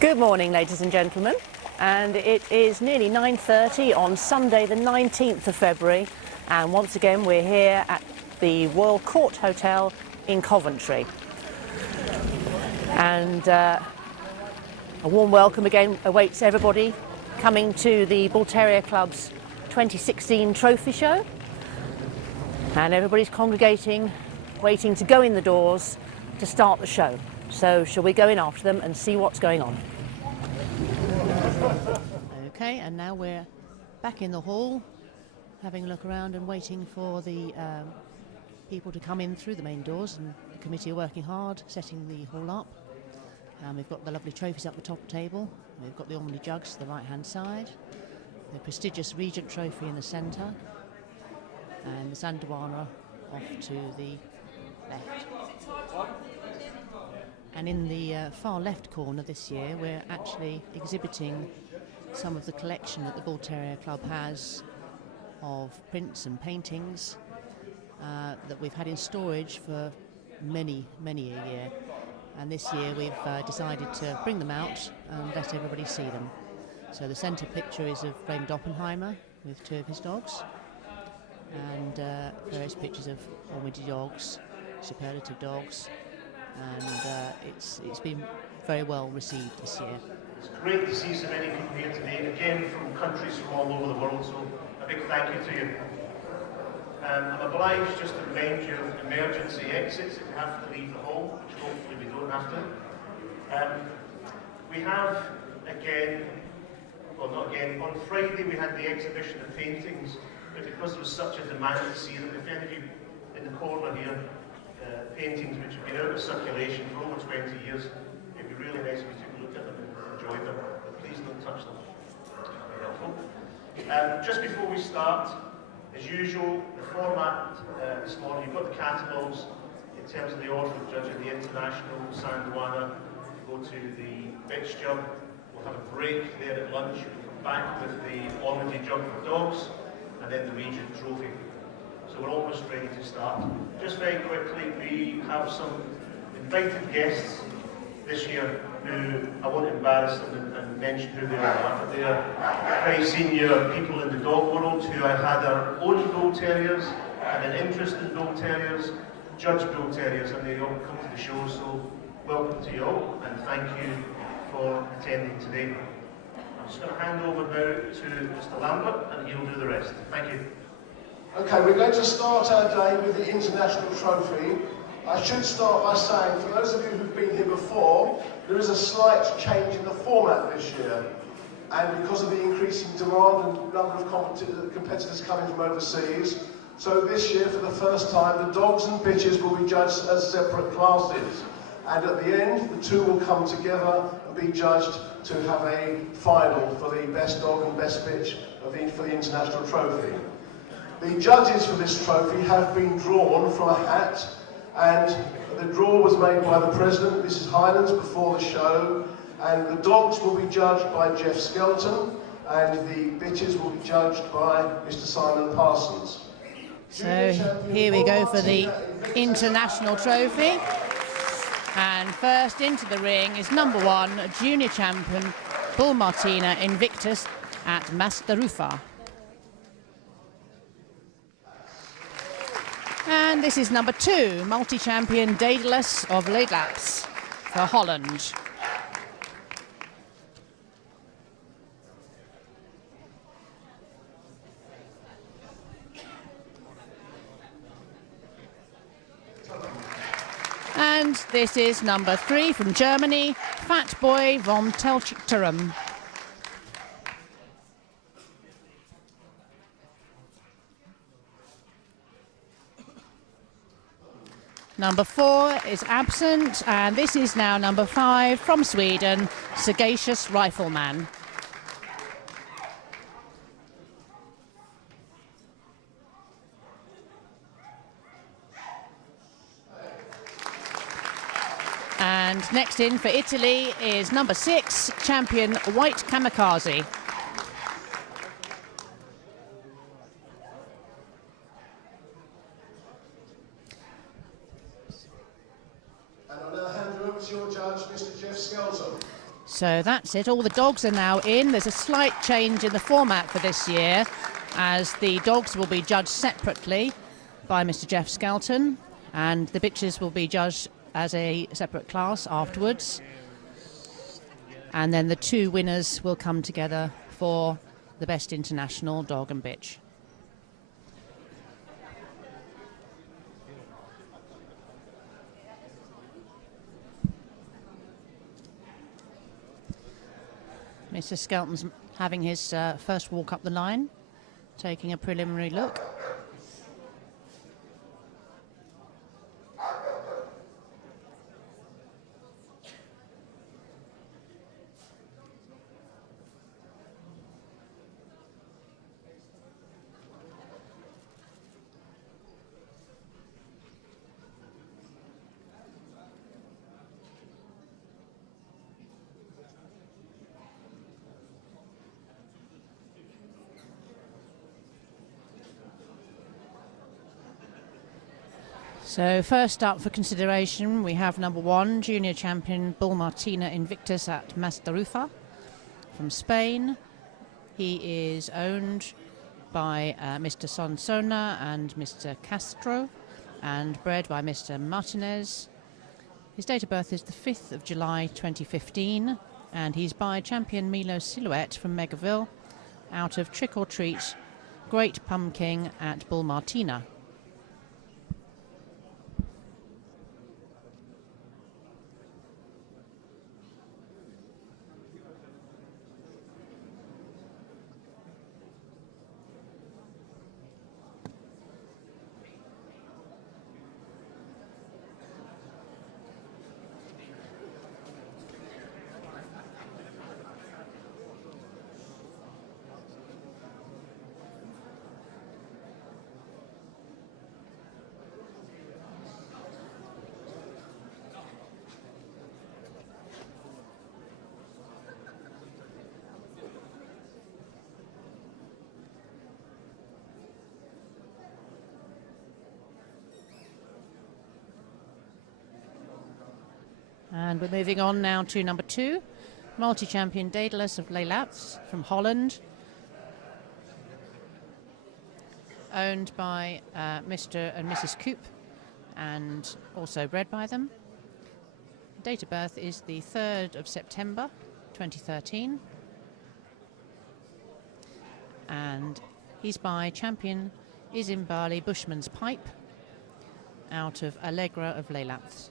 Good morning, ladies and gentlemen, and it is nearly 9:30 on Sunday the 19th of February, and once again we're here at the Royal Court Hotel in Coventry, and a warm welcome again awaits everybody coming to the Bull Terrier Club's 2016 trophy show, and everybody's congregating, waiting to go in the doors to start the show. So shall we go in after them and see what's going on? Okay, and now we're back in the hall, having a look around and waiting for the people to come in through the main doors, and the committee are working hard, setting the hall up. We've got the lovely trophies up the top table, we've got the Omni jugs to the right hand side, the prestigious Regent Trophy in the centre, and the Sandawana off to the left. And in the far left corner this year, we're actually exhibiting some of the collection that the Bull Terrier Club has of prints and paintings that we've had in storage for many a year. And this year we've decided to bring them out and let everybody see them. So the centre picture is of Raymond Oppenheimer with two of his dogs, and various pictures of Almighty dogs, superlative dogs, and it's been very well received this year. It's great to see so many people here today, again from countries from all over the world, so a big thank you to you. I'm obliged just to remind you of emergency exits if you have to leave the hall, which hopefully we don't have to. We have again, well not again, on Friday we had the exhibition of paintings, but because there was such a demand to see them, if any of you in the corner here, paintings which have been out of circulation for over 20 years, it'd be really nice if you took a look at them and enjoyed them, but please don't touch them. Very helpful. Just before we start, as usual, the format this morning, you've got the catalogues in terms of the order of judging the International Sandawana, go to the bitch jug, we'll have a break there at lunch, we'll come back with the Ormond jug for dogs, and then the Regent Trophy. So we're almost ready to start. Just very quickly, we have some invited guests this year who I won't embarrass them and mention who they are, but they are very senior people in the dog world who have had their own Bull Terriers and an interest in Bull Terriers, judge Bull Terriers, and they all come to the show, so welcome to you all and thank you for attending today. I'm just going to hand over now to Mr. Lambert and he'll do the rest. Thank you. Okay, we're going to start our day with the International Trophy. I should start by saying, for those of you who've been here before, there is a slight change in the format this year. And because of the increasing demand and number of competitors coming from overseas, so this year, for the first time, the dogs and bitches will be judged as separate classes. And at the end, the two will come together and be judged to have a final for the best dog and best bitch for the International Trophy. The judges for this trophy have been drawn from a hat, and the draw was made by the President, Mrs. Highlands, before the show, and the dogs will be judged by Jeff Skelton, and the bitches will be judged by Mr. Simon Parsons. So here we go for the International Trophy, and first into the ring is number 1, junior champion Bull Martina Invictus at Masterufa. And this is number 2, multi-champion Daedalus of Laidlaps for Holland. And this is number 3 from Germany, Fat Boy von Telchiterum. Number 4 is absent, and this is now number 5 from Sweden, Sagacious Rifleman. And next in for Italy is number 6, champion White Kamikaze. So that's it, all the dogs are now in. There's a slight change in the format for this year, as the dogs will be judged separately by Mr. Jeff Skelton, and the bitches will be judged as a separate class afterwards. And then the two winners will come together for the best international dog and bitch. Mr. Skelton's having his first walk up the line, taking a preliminary look. So first up for consideration, we have number 1, junior champion Bull Martina Invictus at Mastarufa from Spain. He is owned by Mr. Sonsona and Mr. Castro and bred by Mr. Martinez. His date of birth is the 5th of July 2015, and he's by champion Milo Silhouette from Megaville out of Trick or Treat Great Pumpkin at Bull Martina. And we're moving on now to number 2, multi-champion Daedalus of Leylatz from Holland, owned by Mr. and Mrs. Coop and also bred by them. Date of birth is the 3rd of September 2013, and he's by champion Isimbali Bushman's Pipe out of Allegra of Leylatz.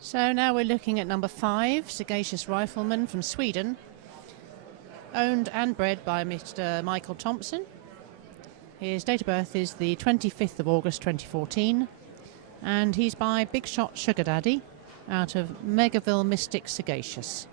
So now we're looking at number 5, Sagacious Rifleman from Sweden, owned and bred by Mr. Michael Thompson. His date of birth is the 25th of August 2014, and he's by Big Shot Sugar Daddy out of Megaville Mystic Sagacious.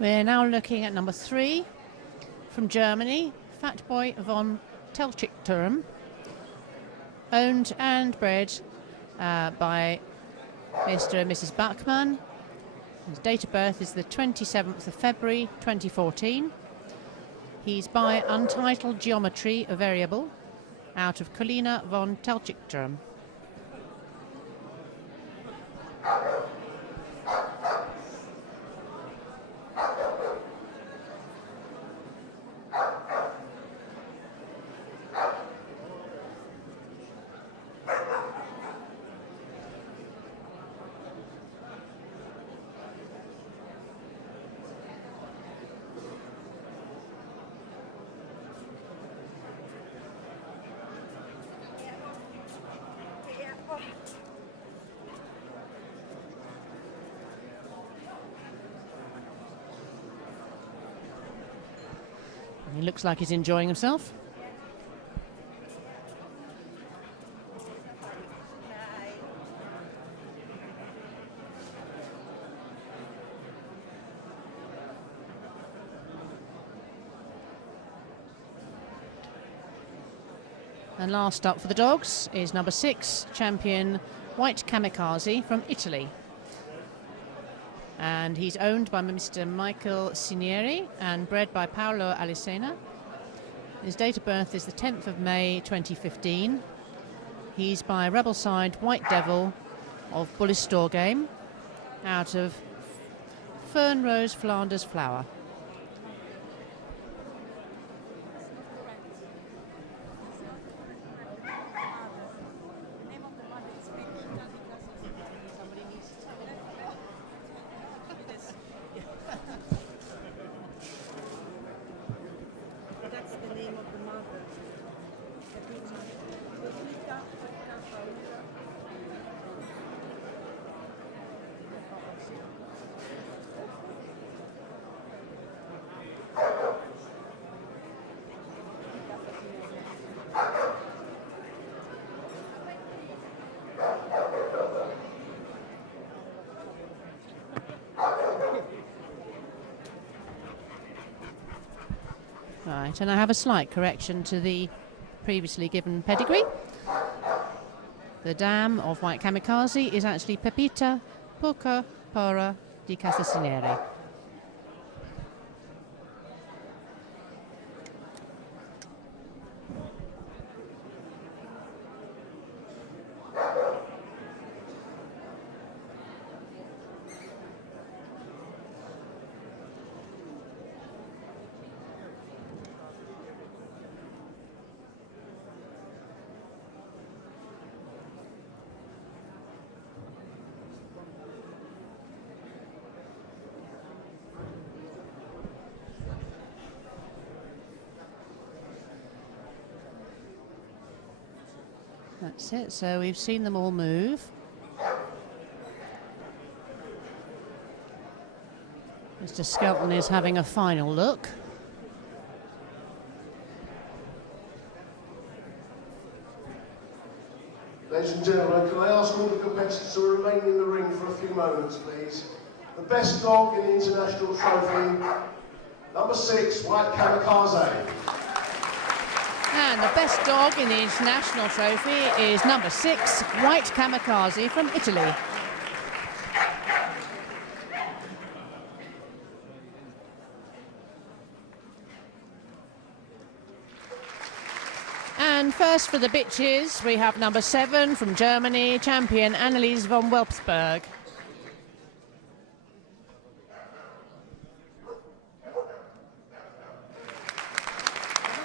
We're now looking at number 3 from Germany, Fat Boy von Telchichturm, owned and bred by Mr. and Mrs. Bachmann. His date of birth is the 27th of February 2014. He's by Untitled Geometry, a variable, out of Colina von Telchichturm. He looks like he's enjoying himself. And last up for the dogs is number 6, champion White Kamikaze from Italy. And he's owned by Mr. Michael Cinieri and bred by Paolo Alisena. His date of birth is the 10th of May 2015. He's by Rebel Side White Devil of Bullestorgame out of Fern Rose Flanders Flower. Right, and I have a slight correction to the previously given pedigree. The dam of White Kamikaze is actually Pepita Poca Para di Casacinere. That's it, so we've seen them all move. Mr. Skelton is having a final look. Ladies and gentlemen, can I ask all the competitors to remain in the ring for a few moments, please? The best dog in the International Trophy, number 6, White Kamikaze. And the best dog in the International Trophy is number 6, White Kamikaze from Italy. And first for the bitches, we have number 7 from Germany, champion Annelies von Welpsberg.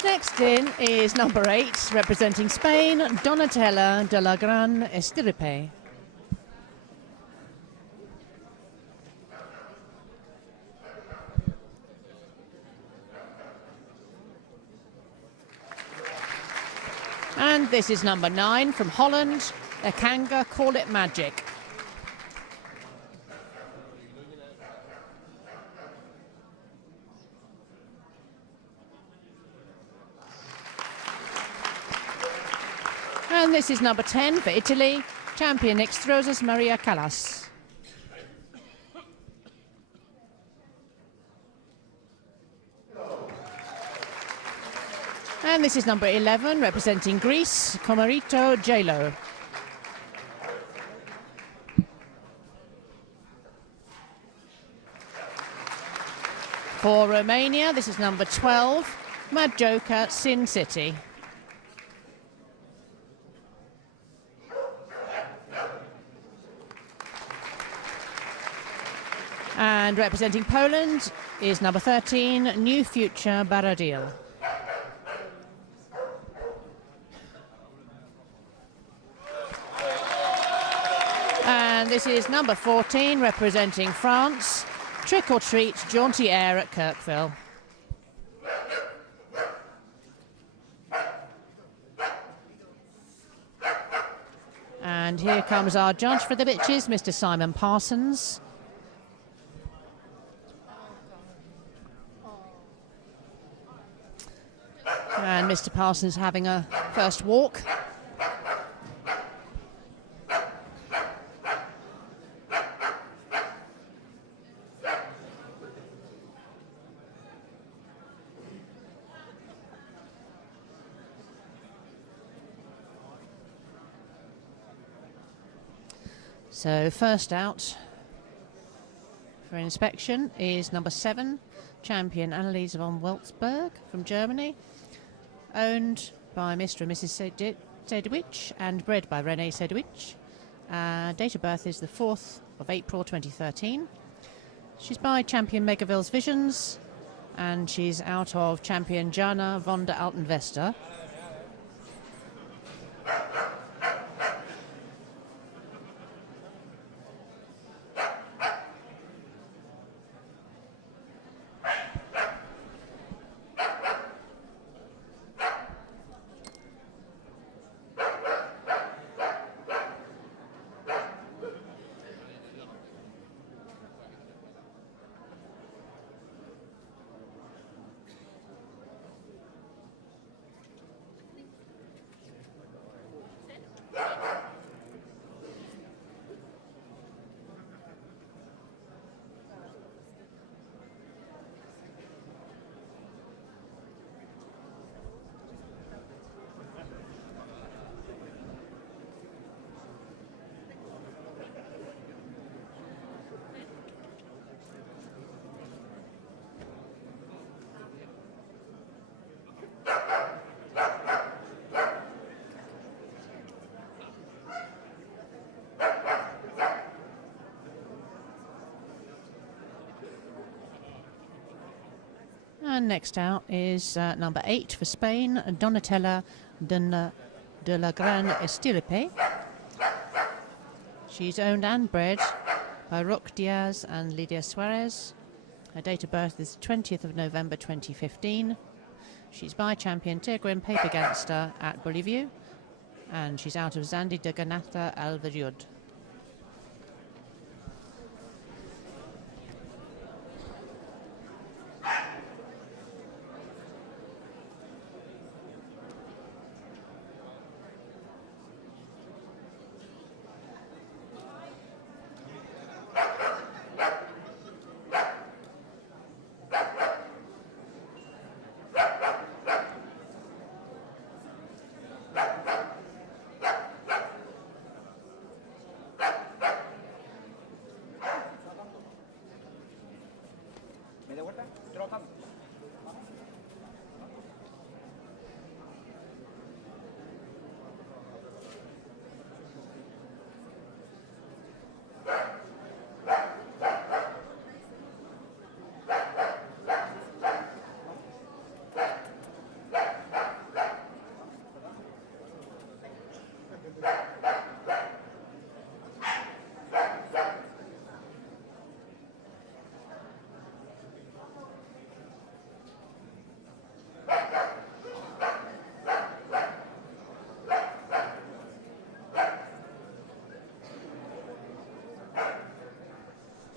Next in is number 8, representing Spain, Donatella de la Gran Estirpe. And this is number 9 from Holland, Ekanga Call It Magic. And this is number 10 for Italy, champion Extrosas Maria Callas. And this is number 11, representing Greece, Komarito Gelo. For Romania, this is number 12, Madjoka Sin City. And representing Poland is number 13, New Future Baradil. And this is number 14, representing France, Trick or Treat Jaunty Air at Kirkville. And here comes our judge for the bitches, Mr. Simon Parsons. And Mr. Parsons having a first walk. So first out for inspection is number 7, champion Anneliese von Welzberg from Germany, owned by Mr. and Mrs. Sedewich and bred by René Sedewich. Date of birth is the 4th of April 2013. She's by champion Megaville's Visions, and she's out of champion Jana von der Altenvester. And next out is number 8 for Spain, Donatella de la Gran Estirpe. She's owned and bred by Roque Diaz and Lydia Suarez. Her date of birth is 20th of November 2015. She's by champion Tigrin Papergangster at Bolivia, and she's out of Zandi de Ganata Al Vajud.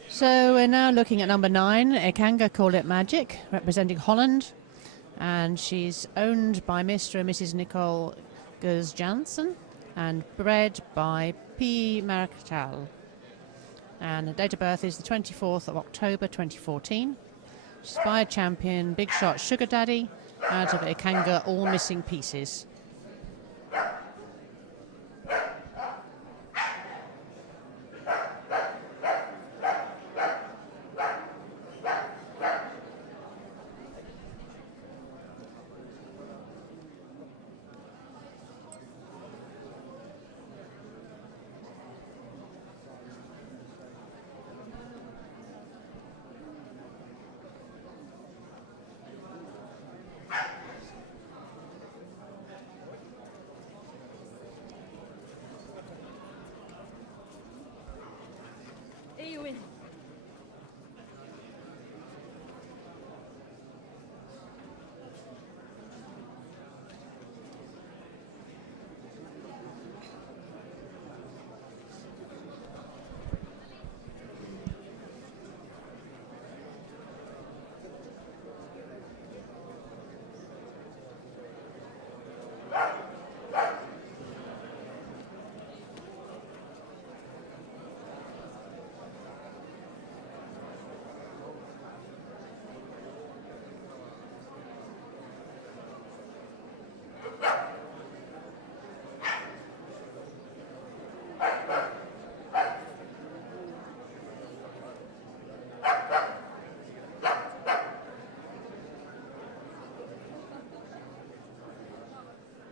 So we're now looking at number 9, Ekanga Call It Magic, representing Holland. And she's owned by Mr. and Mrs. Nicole Gers Janssen and bred by P. Marachal. And her date of birth is the 24th of October 2014. She's by a champion Big Shot Sugar Daddy out of Ikanga, all missing pieces. You win.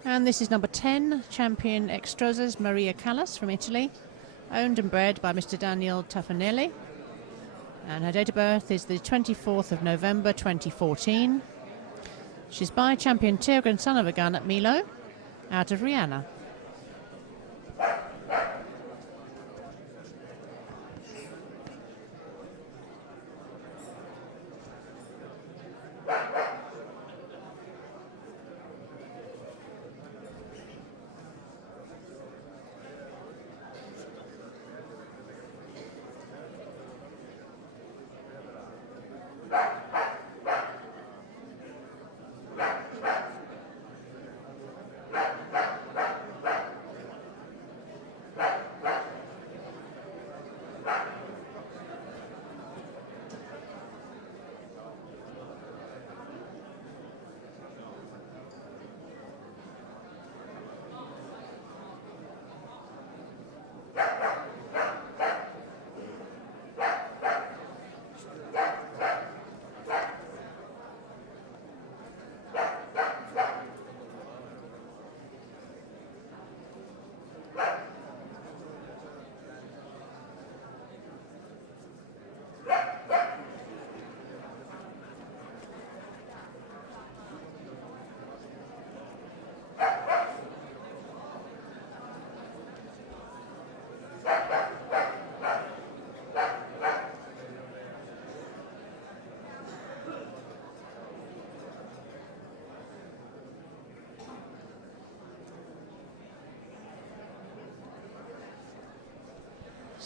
And this is number 10, champion Extrozas Maria Callas from Italy, owned and bred by Mr. Daniel Taffanelli. And her date of birth is the 24th of November 2014. She's by champion Tigran Son of a Gun at Milo, out of Rihanna.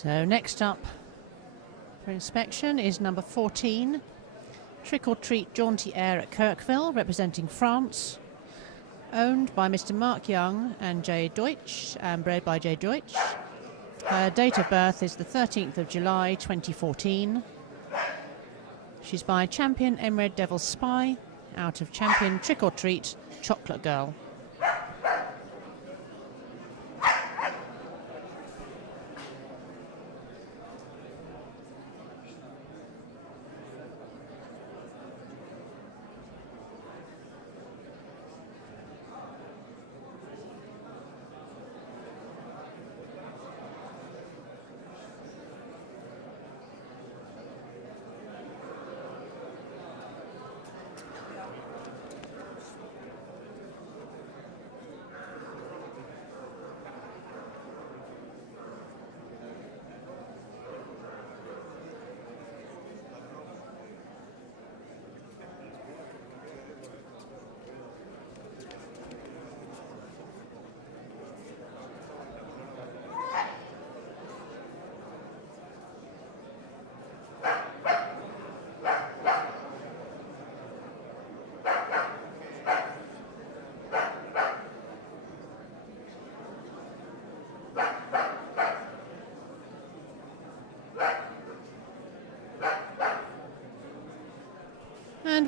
So next up for inspection is number 14, Trick or Treat Jaunty Air at Kirkville, representing France, owned by Mr. Mark Young and Jay Deutsch, and bred by Jay Deutsch. Her date of birth is the 13th of July 2014. She's by champion Emerald Devil Spy, out of champion Trick or Treat Chocolate Girl.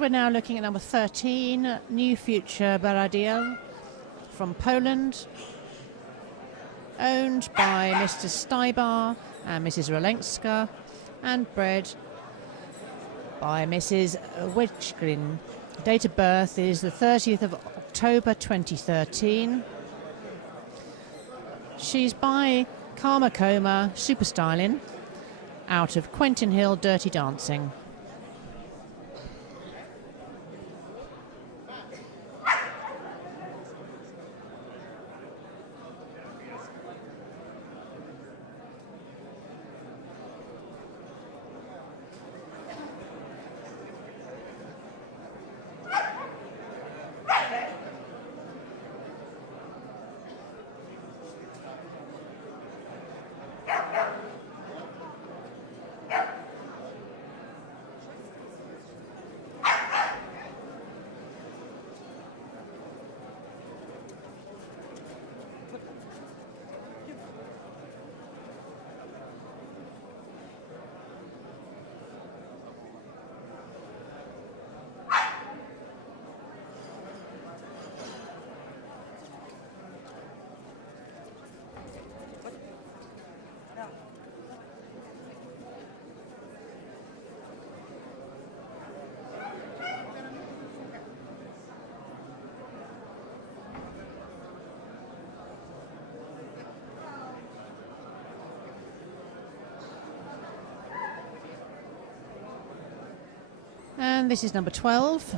And we're now looking at number 13, New Future Baradiel from Poland, owned by Mr. Steibar and Mrs. Rolenkska, and bred by Mrs. Wichgrin. Date of birth is the 30th of October 2013. She's by Karma Coma Super Styling out of Quentin Hill Dirty Dancing. And this is number 12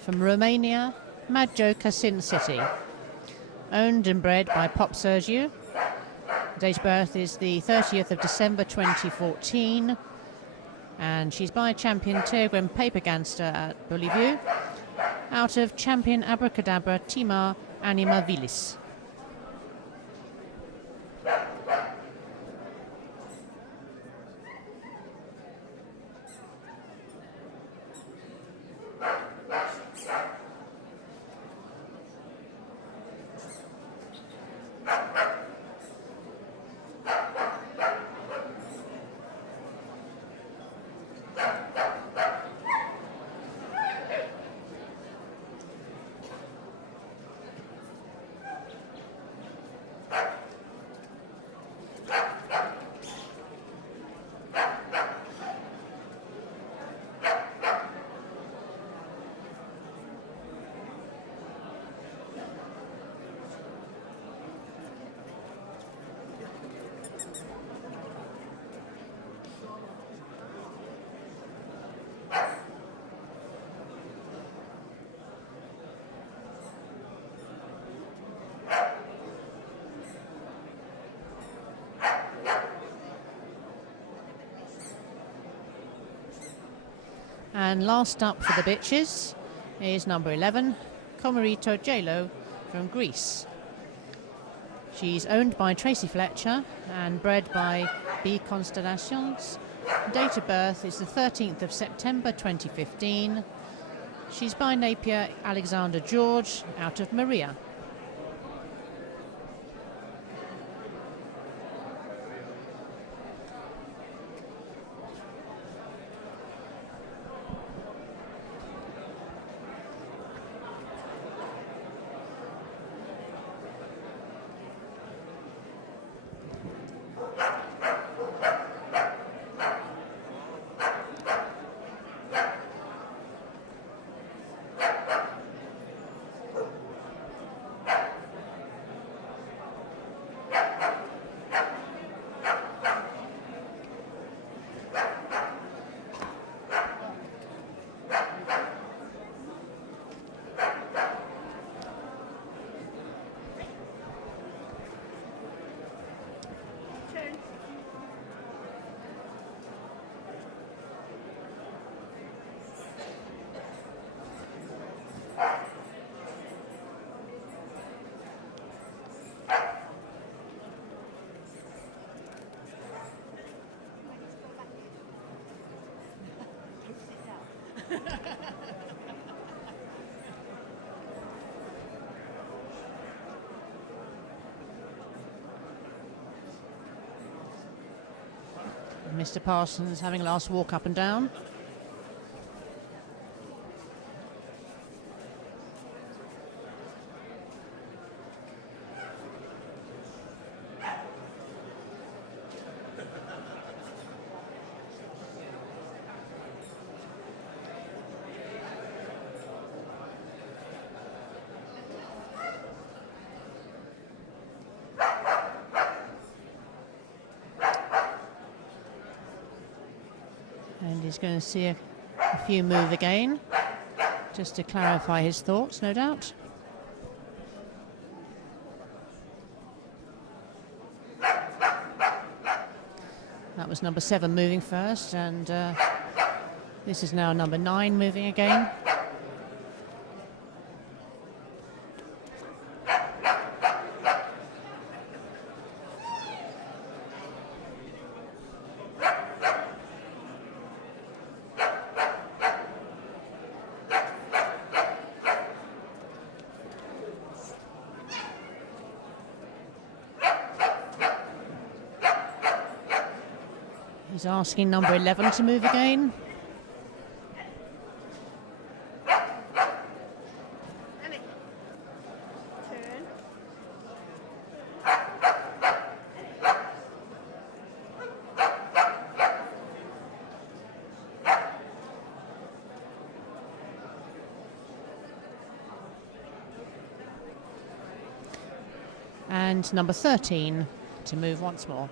from Romania, Mad Joker Sin City. Owned and bred by Pop Sergio. Date of birth is the 30th of December 2014. And she's by Champion Tirgrim Paper Gangster at Bullyview. Out of Champion Abracadabra Timar Anima Vilis. And last up for the bitches is number 11, Comarito Jelo from Greece. She's owned by Tracy Fletcher and bred by B Constellations. Date of birth is the 13th of September 2015. She's by Napier Alexander George out of Maria. Mr. Parsons having a last walk up and down. And he's going to see a few move again, just to clarify his thoughts, no doubt. That was number 7 moving first, and this is now number 9 moving again. He's asking number 11 to move again. And number 13 to move once more.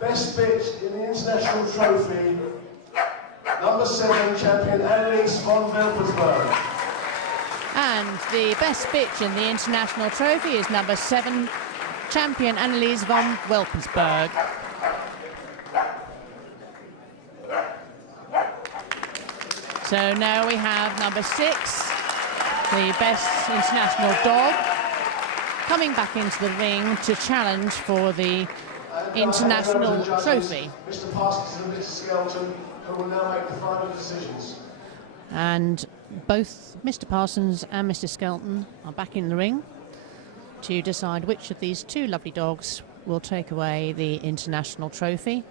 Best bit in the International Trophy, number 7 champion Annelies von Wilpersberg. And the best bitch in the International Trophy is number 7 champion Annelies von Wilpersberg. So now we have number 6, the best international dog, coming back into the ring to challenge for the International Trophy. Mr. Parsons and Mr. Skelton, who will now make the final decisions. And both Mr. Parsons and Mr. Skelton are back in the ring to decide which of these two lovely dogs will take away the International Trophy.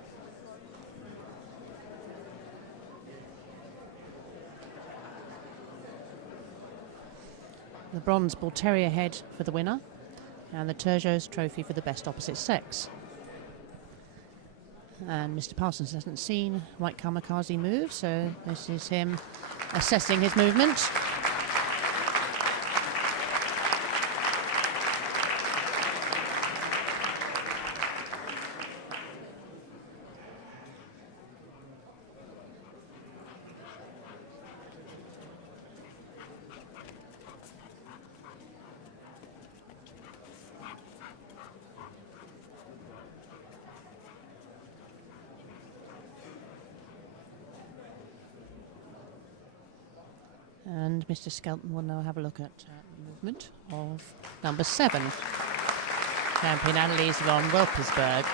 The bronze Bull Terrier head for the winner, and the Turgot's trophy for the best opposite sex. And Mr. Parsons hasn't seen White Kamikaze move, so this is him assessing his movement. And Mr. Skelton will now have a look at the movement of number 7, champion Annelies von Wilpersberg.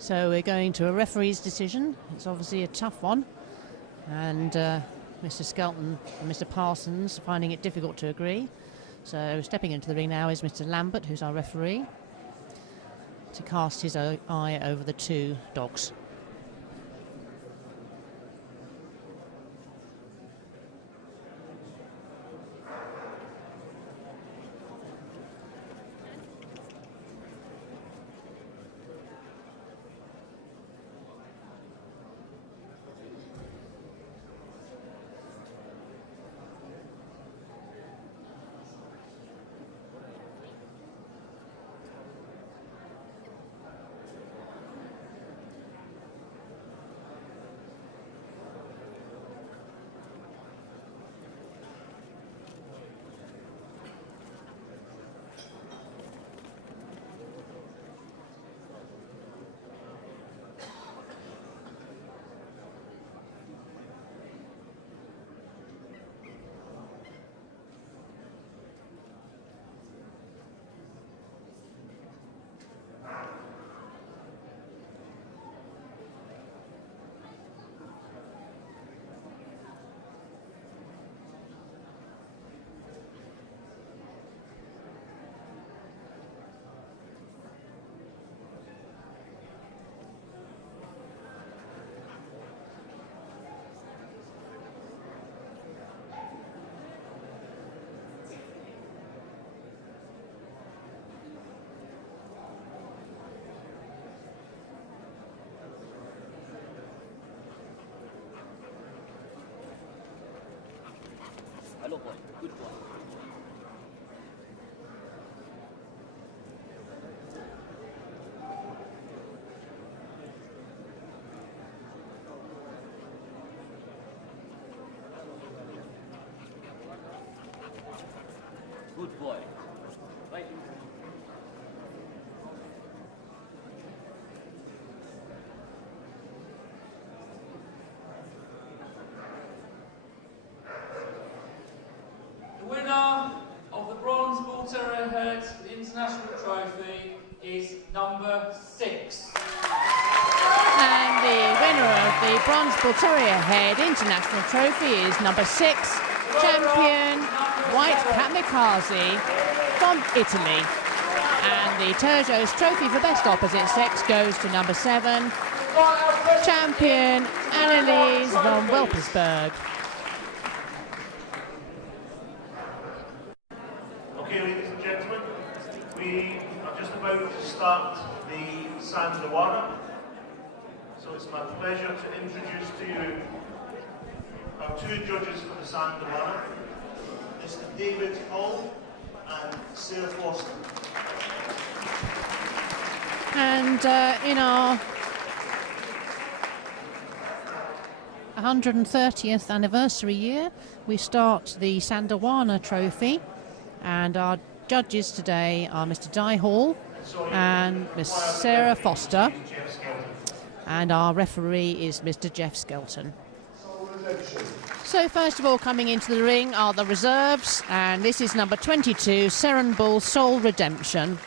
So we're going to a referee's decision. It's obviously a tough one, and Mr. Skelton and Mr. Parsons are finding it difficult to agree. So stepping into the ring now is Mr. Lambert, who's our referee, to cast his eye over the two dogs. Good boy. Right. The winner of the bronze Bull Terrier head, the International Trophy, is number 6. And the winner of the bronze Bull Terrier head international trophy is number 6, champion White Kamikaze from Italy. And the Terjo's trophy for best opposite sex goes to number 7, champion Annelies von Welpersberg. Okay, ladies and gentlemen, we are just about to start the Sandawana. So it's my pleasure to introduce to you our 2 judges for the Sandawana, Mr. David Hall and Sarah Foster. And in our 130th anniversary year, we start the Sandawana Trophy, and our judges today are Mr. Di Hall and Miss Sarah Foster, and our referee is Mr. Jeff Skelton. So first of all, coming into the ring are the reserves, and this is number 22, Seren Bull Soul Redemption.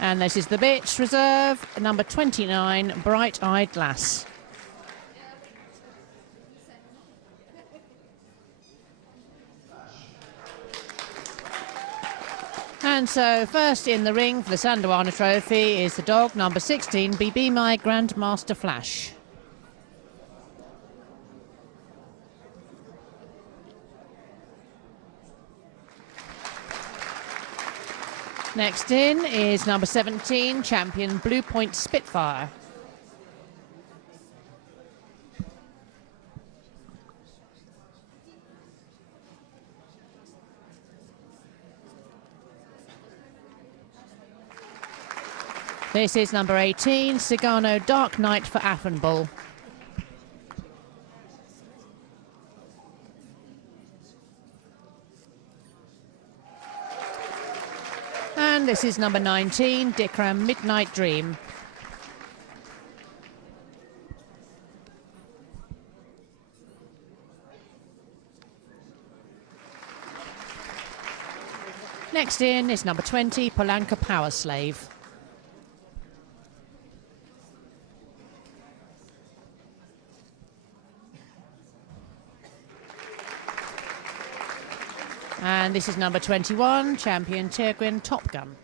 And this is the bitch reserve, number 29, Bright Eyed Lass. And so first in the ring for the Sandawana Trophy is the dog, number 16, BB My Grandmaster Flash. Next in is number 17, champion Blue Point Spitfire. This is number 18, Cigano Dark Knight for Affenbull. And this is number 19, Dikram Midnight Dream. Next in is number 20, Polanka Power Slave. And this is number 21, champion Tirgwin Top Gun.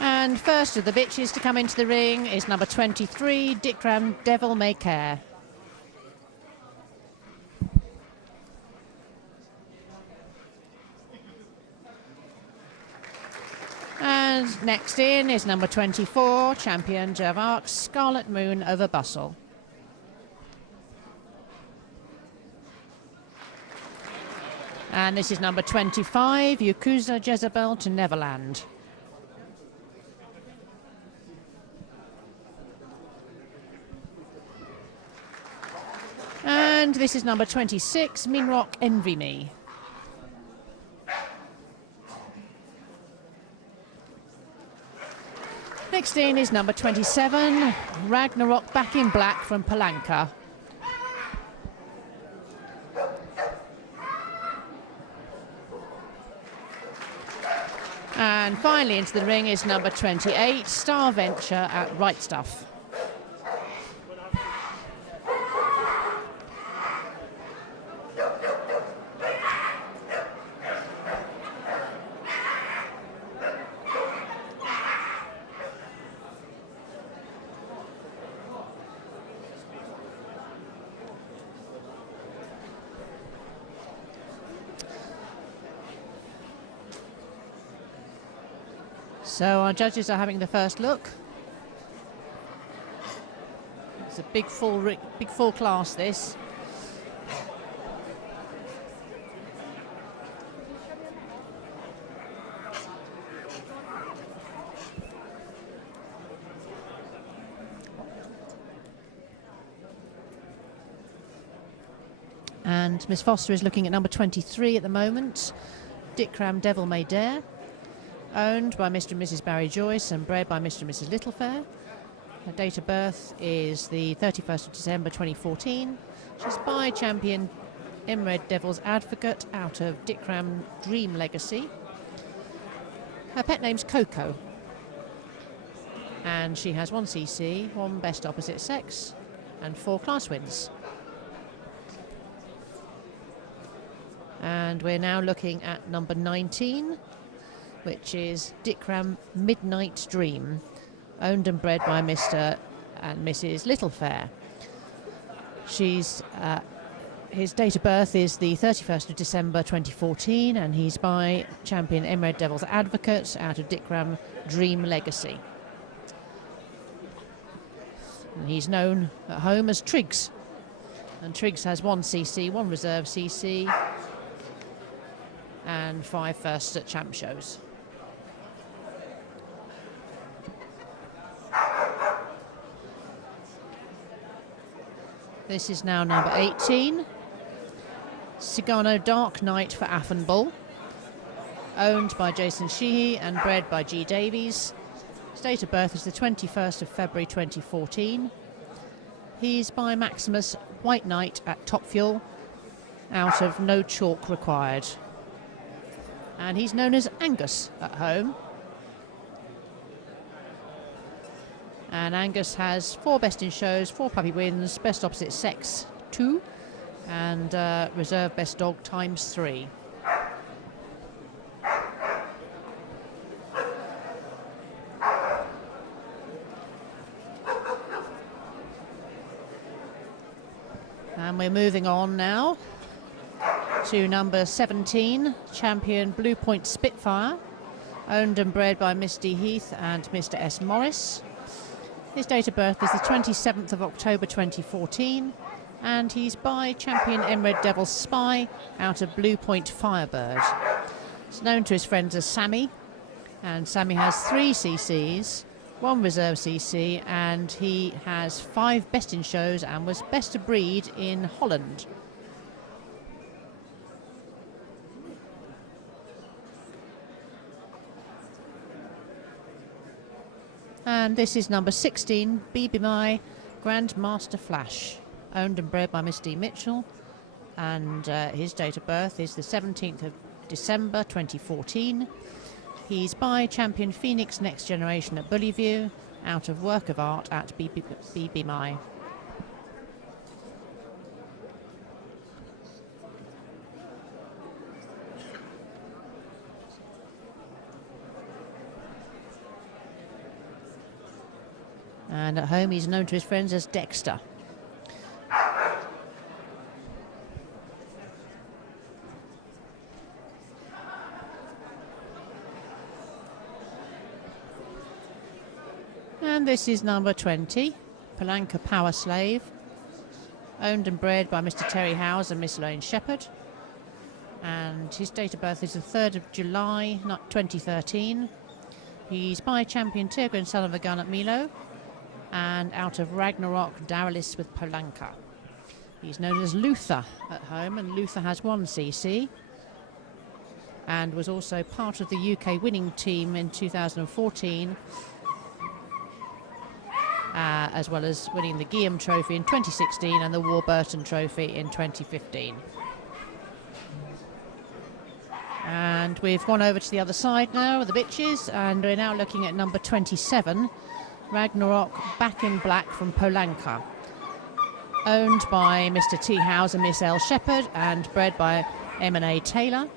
And first of the bitches to come into the ring is number 23, Dikram Devil May Care. And next in is number 24, champion Javark Scarlet Moon over Bustle. And this is number 25, Yakuza Jezebel to Neverland. And this is number 26, Minrock Envy Me. Next in is number 27, Ragnarok Back in Black from Polanka. And finally into the ring is number 28, Star Venture at Right Stuff. So our judges are having the first look. It's a big full class, this. And Miss Foster is looking at number 23 at the moment, Dickram Devil May Dare, owned by Mr. and Mrs. Barry Joyce and bred by Mr. and Mrs. Littlefair. Her date of birth is the 31st of December 2014. She's by champion Imred Devil's Advocate out of Dickram Dream Legacy. Her pet name's Coco. And she has 1 CC, 1 best opposite sex, and 4 class wins. And we're now looking at number 19, which is Dickram Midnight Dream, owned and bred by Mr. and Mrs. Littlefair. His date of birth is the 31st of December 2014, and he's by champion Emerald Devil's Advocate out of Dickram Dream Legacy. And he's known at home as Triggs. And Triggs has 1 CC, 1 reserve CC, and 5 firsts at champ shows. This is now number 18, Cigano Dark Knight for Affenbull, owned by Jason Sheehy and bred by G. Davies. His date of birth is the 21st of February 2014. He's by Maximus White Knight at Top Fuel, out of No Chalk Required. And he's known as Angus at home. And Angus has 4 best in shows, 4 puppy wins, best opposite sex 2, and reserve best dog ×3. And we're moving on now to number 17, champion Blue Point Spitfire, owned and bred by Miss D. Heath and Mr. S. Morris. His date of birth is the 27th of October 2014, and he's by champion Emerald Devil's Spy out of Blue Point Firebird. He's known to his friends as Sammy, and Sammy has 3 CCs, 1 reserve CC, and he has 5 best in shows and was best of breed in Holland. And this is number 16, BBMI Grandmaster Flash, owned and bred by Miss D. Mitchell, and his date of birth is the 17th of December 2014. He's by champion Phoenix Next Generation at Bullyview, out of Work of Art at BBMI. And at home he's known to his friends as Dexter. And this is number 20, Palanca Power Slave, owned and bred by Mr. Terry Howes and Miss Lane Shepherd. And his date of birth is the 3rd of July 2013. He's by champion Tigran Son of a Gun at Milo, and out of Ragnarok Daralis with Polanka. He's known as Luther at home, and Luther has 1 CC and was also part of the UK winning team in 2014, as well as winning the Guillaume Trophy in 2016 and the Warburton Trophy in 2015. And we've gone over to the other side now, the bitches, and we're now looking at number 27, Ragnarok Back in Black from Polanka, owned by Mr. T. Howes and Miss L. Shepherd and bred by M&A Taylor.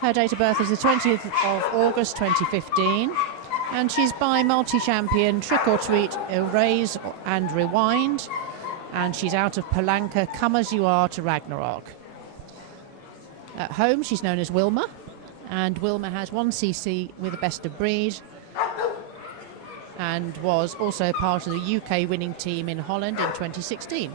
Her date of birth is the 20th of August 2015, and she's by multi-champion Trick or Treat, Erase and Rewind, and she's out of Polanka Come As You Are to Ragnarok. At home she's known as Wilma, and Wilma has 1 CC with a best of breed, and was also part of the UK winning team in Holland in 2016.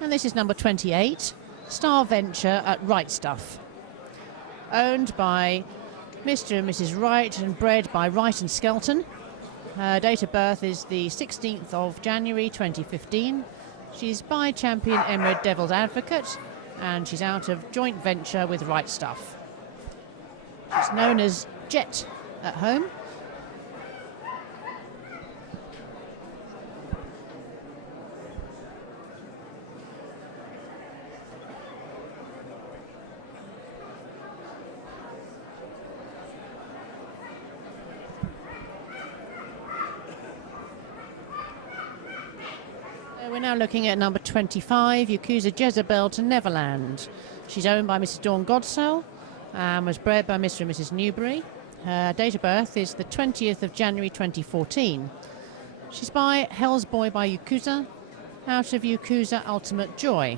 And this is number 28, Star Venture at Right Stuff, owned by Mr. and Mrs. Wright, and bred by Wright and Skelton. Her date of birth is the 16th of January 2015. She's by Champion Emerald Devil's Advocate, and she's out of joint venture with Right Stuff. She's known as Jet at home. We're now looking at number 25, Yakuza Jezebel to Neverland. She's owned by Mrs. Dawn Godsell and was bred by Mr. and Mrs. Newbury. Her date of birth is the 20th of January 2014. She's by Hell's Boy by Yakuza, out of Yakuza Ultimate Joy.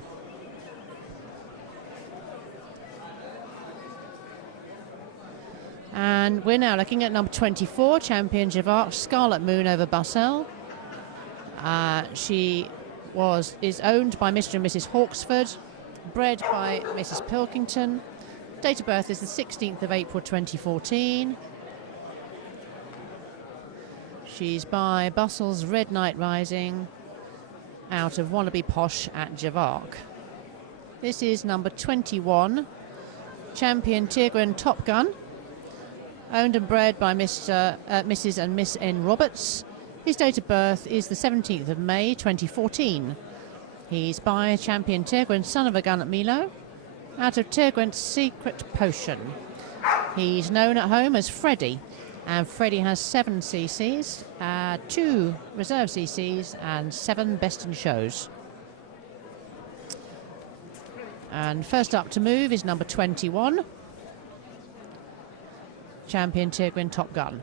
And we're now looking at number 24, Champion Javart Scarlet Moon over Barcel. She is owned by Mr. and Mrs. Hawksford, bred by Mrs. Pilkington. Date of birth is the 16th of April 2014. She's by Bustle's Red Knight Rising, out of Wannabe Posh at Javark. This is number 21, Champion Tigran Top Gun, owned and bred by Mrs. and Miss N. Roberts. His date of birth is the 17th of May 2014. He's by Champion Tigran Son of a Gun at Milo, out of Tigran's Secret Potion. He's known at home as Freddy, and Freddy has 7 CCs, 2 reserve CCs and 7 best in shows. And first up to move is number 21, Champion Tigran Top Gun.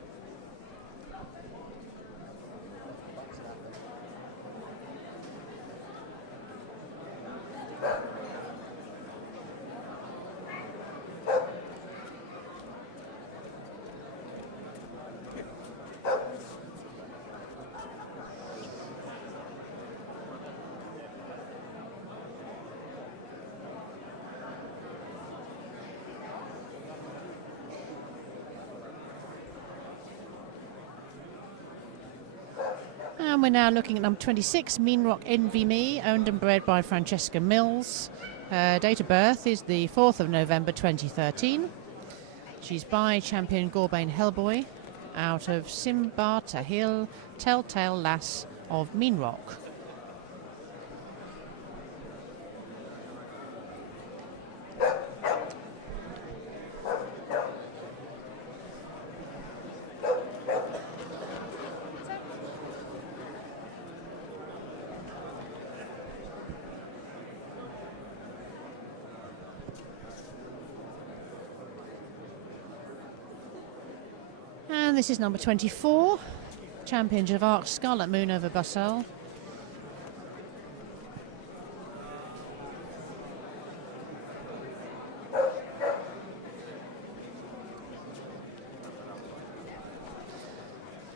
And we're now looking at number 26, Mean Rock Envy Me, owned and bred by Francesca Mills. Her date of birth is the 4th of November 2013. She's by Champion Gorbane Hellboy, out of Simba Tahil, Telltale Lass of Mean Rock. And this is number 24, Champion Javart Scarlet Moon over Barcel.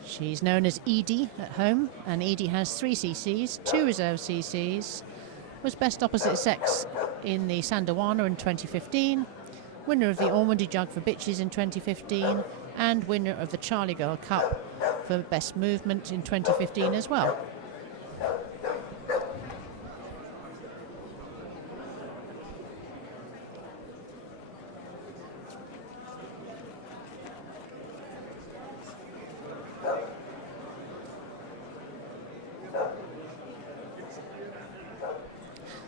She's known as Edie at home, and Edie has 3 CCs, 2 reserve CCs, was best opposite sex in the Sandawana in 2015, winner of the Ormondy Jug for Bitches in 2015, and winner of the Charlie Girl Cup for Best Movement in 2015 as well.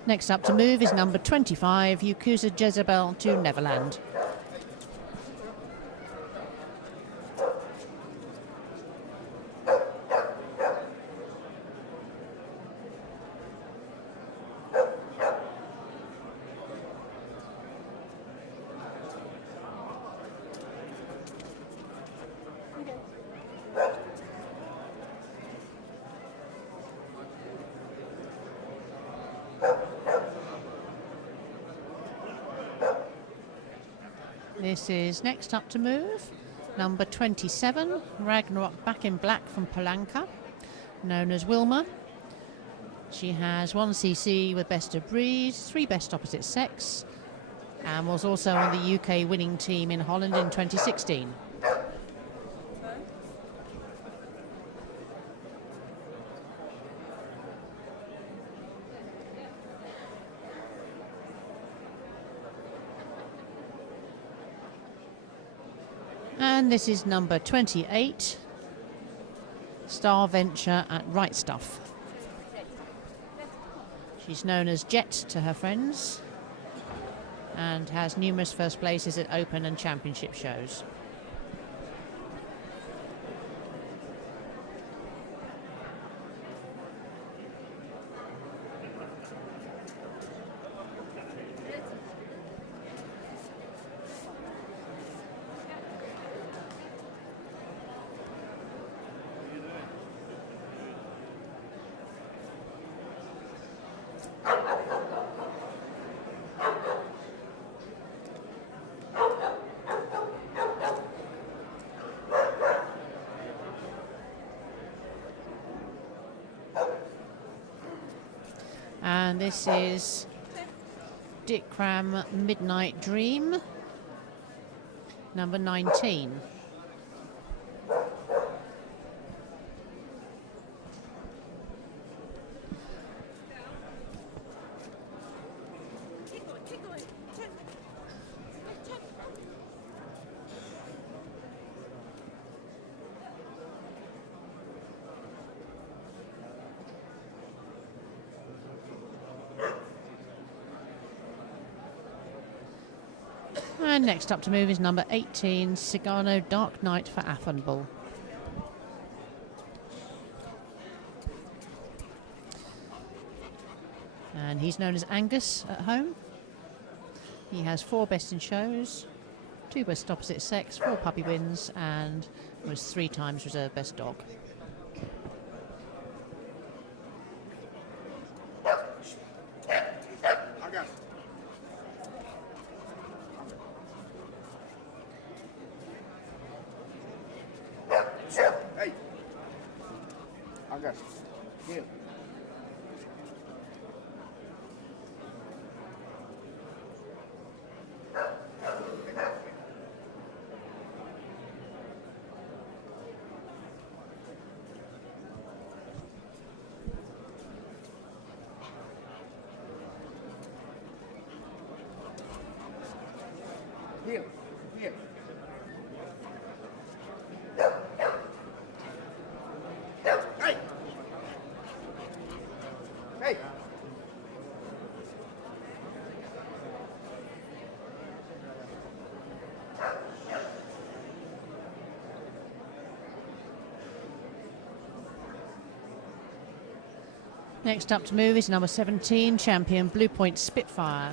Next up to move is number 25, Yakuza Jezebel to Neverland. This is next up to move, number 27, Ragnarok Back in Black from Polanka, known as Wilma. She has 1 CC with best of breed, 3 best opposite sex, and was also on the UK winning team in Holland in 2016. And this is number 28, Star Venture at Right Stuff. She's known as Jet to her friends and has numerous first places at Open and Championship shows. And this is Dick Cram Midnight Dream, number 19. And next up to move is number 18, Cigano Dark Knight for Bull. And he's known as Angus at home. He has 4 best in shows, 2 best opposite sex, 4 puppy wins, and was 3 times reserve best dog. Here. Here. Here. Hey! Hey! Next up to move is number 17, champion Blue Point Spitfire,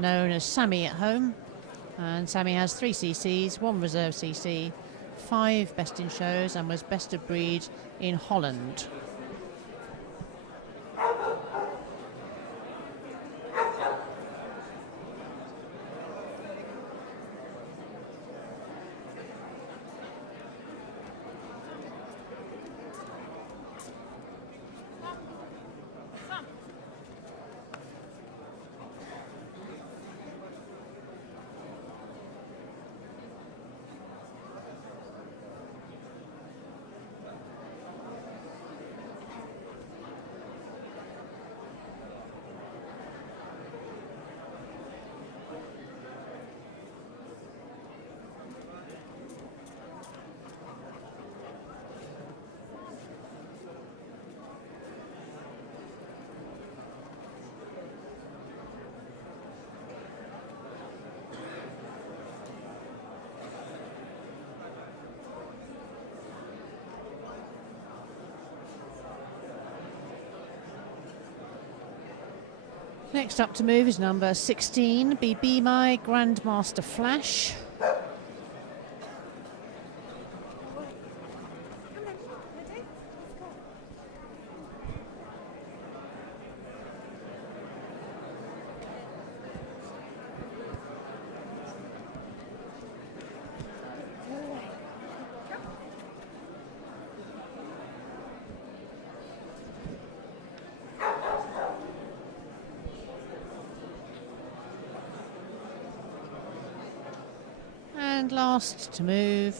known as Sammy at home. And Sammy has 3 CCs, 1 reserve CC, 5 best in shows, and was best of breed in Holland. Next up to move is number 16, Be My Grandmaster Flash. And last to move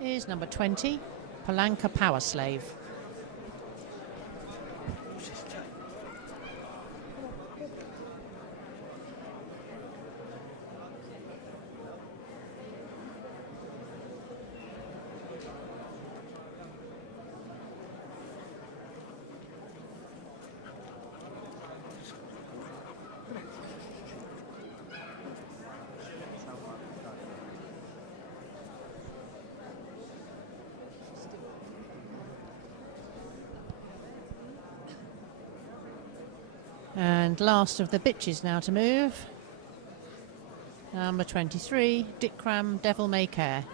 is number 20, Palanca Power Slave. And last of the bitches now to move, number 23, Dicram Devil May Care.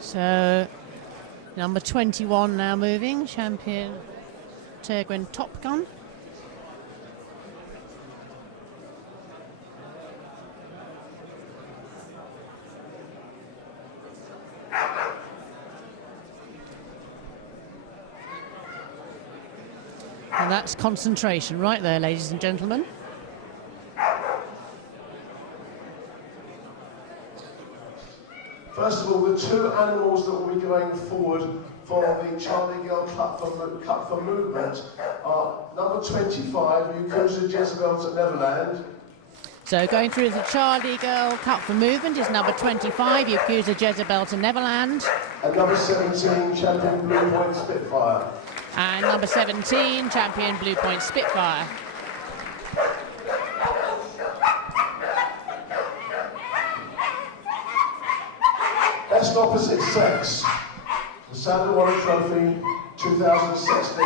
So, number 21 now moving, champion Tegrin Top Gun. And that's concentration right there, ladies and gentlemen. First of all, the two animals that will be going forward for the Charlie Girl Cup for Movement are number 25, Yakuza Jezebel to Neverland. So going through the Charlie Girl Cup for Movement is number 25, Yakuza Jezebel to Neverland. And number 17, Champion Blue Point Spitfire. And number 17, champion Blue Point Spitfire. Best opposite sex, the Sandra Warren Trophy 2016.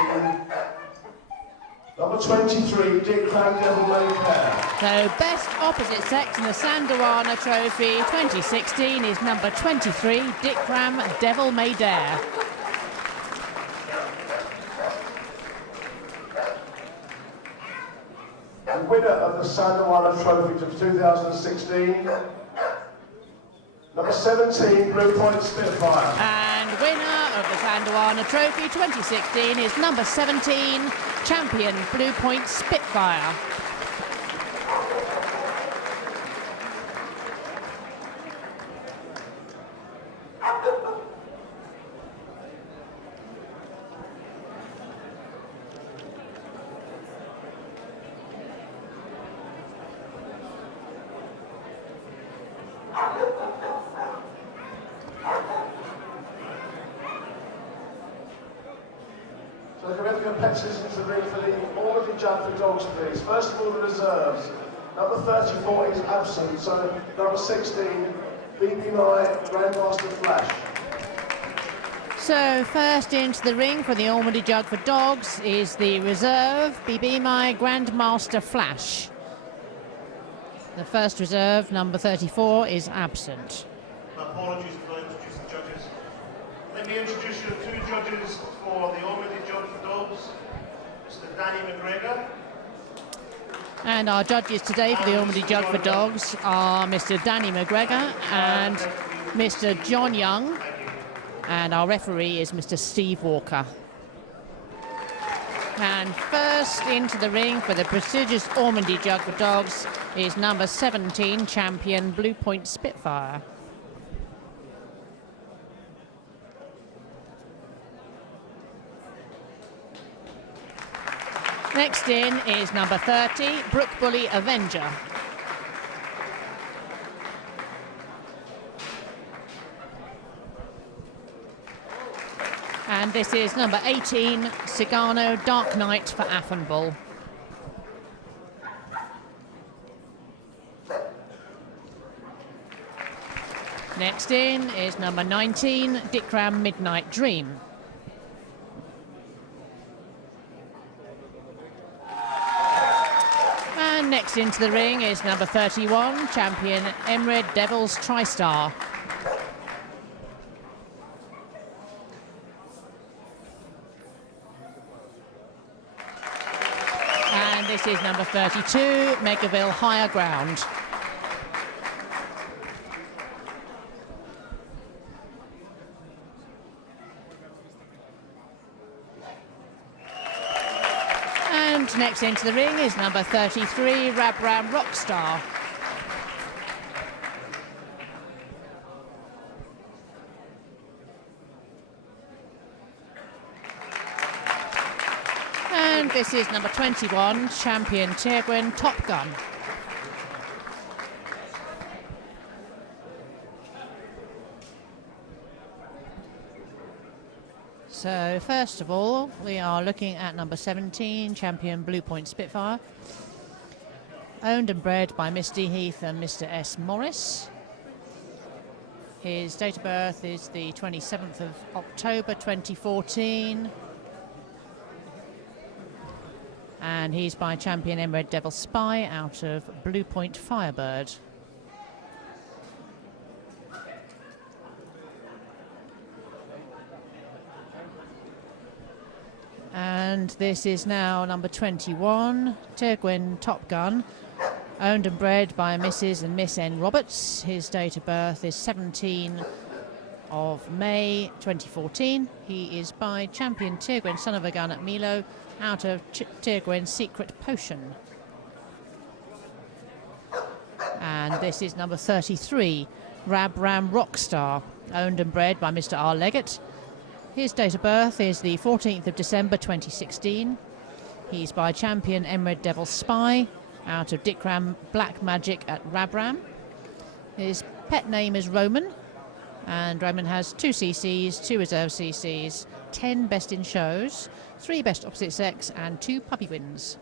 Number 23, Dick Cram Devil May Care. So best opposite sex in the Sandawana Trophy 2016 is number 23, Dick Cram Devil May Dare. The winner of the Sandawana Trophy of 2016, number 17, Blue Point Spitfire. And winner of the Sandawana Trophy 2016 is number 17, champion Blue Point Spitfire. So can we have your pet citizens to ring for the already judged for dogs, please? First of all, the reserves. Number 34 is absent, so number 16, BB My Grandmaster Flash. So first into the ring for the Almondy Jug for Dogs is the reserve, BB My Grandmaster Flash. The first reserve, number 34, is absent. My apologies for not introducing the judges. Let me introduce you to two judges for the Almondy Jug for Dogs. Mr. Danny McGregor. And our judges today for the Almondy Jug for Dogs are Mr. Danny McGregor and Mr. John Young. And our referee is Mr. Steve Walker. And first into the ring for the prestigious Almondy Jug for Dogs is number 17, champion Blue Point Spitfire. Next in is number 30, Brook Bully Avenger. And this is number 18, Cigano Dark Knight for Affenbull. Next in is number 19, Dikram Midnight Dream. And next into the ring is number 31, champion Emred Devils TriStar. And this is number 32, Megaville Higher Ground. And next into the ring is number 33, Rabram Rockstar. And this is number 21, champion Tirgwen Top Gun. So first of all, we are looking at number 17, champion Blue Point Spitfire. Owned and bred by Mr. Heath and Mr. S. Morris. His date of birth is the 27th of October 2014. And he's by champion Emred Devil Spy out of Blue Point Firebird. And this is now number 21, Tirgwen Top Gun, owned and bred by Mrs. and Miss N. Roberts. His date of birth is 17 of May 2014. He is by champion Tirgwen Son of a Gun at Milo, out of Tirgwen Secret Potion. And this is number 33, Rabram Rockstar, owned and bred by Mr. R. Leggett. His date of birth is the 14th of December 2016. He's by champion Emred Devil Spy out of Dikram Black Magic at Rabram. His pet name is Roman, and Roman has 2 CCs, 2 reserve CCs, 10 best in shows, 3 best opposite sex and 2 puppy wins.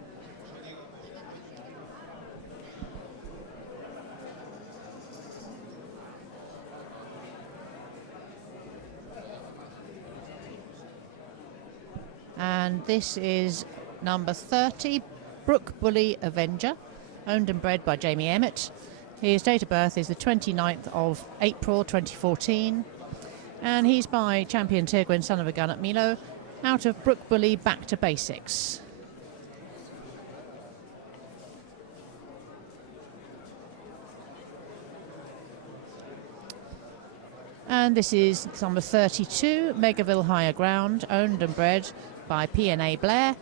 And this is number 30, Brook Bully Avenger, owned and bred by Jamie Emmett. His date of birth is the 29th of April 2014. And he's by champion Tirgwen Son of a Gun at Milo, out of Brook Bully Back to Basics. And this is number 32, Megaville Higher Ground, owned and bred by P&A Blair.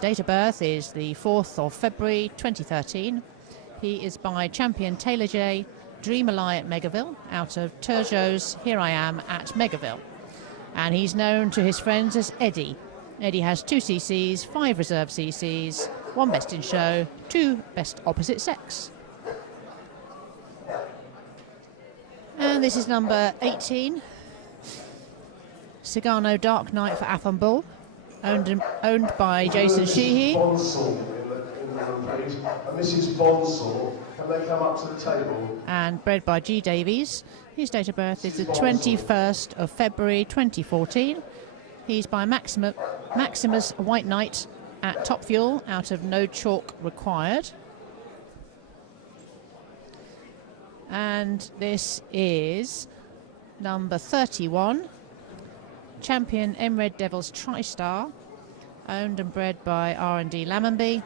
Date of birth is the 4th of February 2013. He is by champion Taylor J, Dream Ally at Megaville, out of Turjo's Here I Am at Megaville. And he's known to his friends as Eddie. Eddie has 2 CCs, 5 reserve CCs, 1 best in show, 2 best opposite sex. And this is number 18, Cigano Dark Knight for Afon Bull, owned by Jason Sheehy. Bonsall in the room, please. And Mrs. Bonsall, can they come up to the table? And bred by G. Davies. His date of birth is the 21st of February 2014. He's by Maximus White Knight at Top Fuel, out of No Chalk Required. And this is number 31, champion Emred Devils TriStar, owned and bred by R&D Lammonby.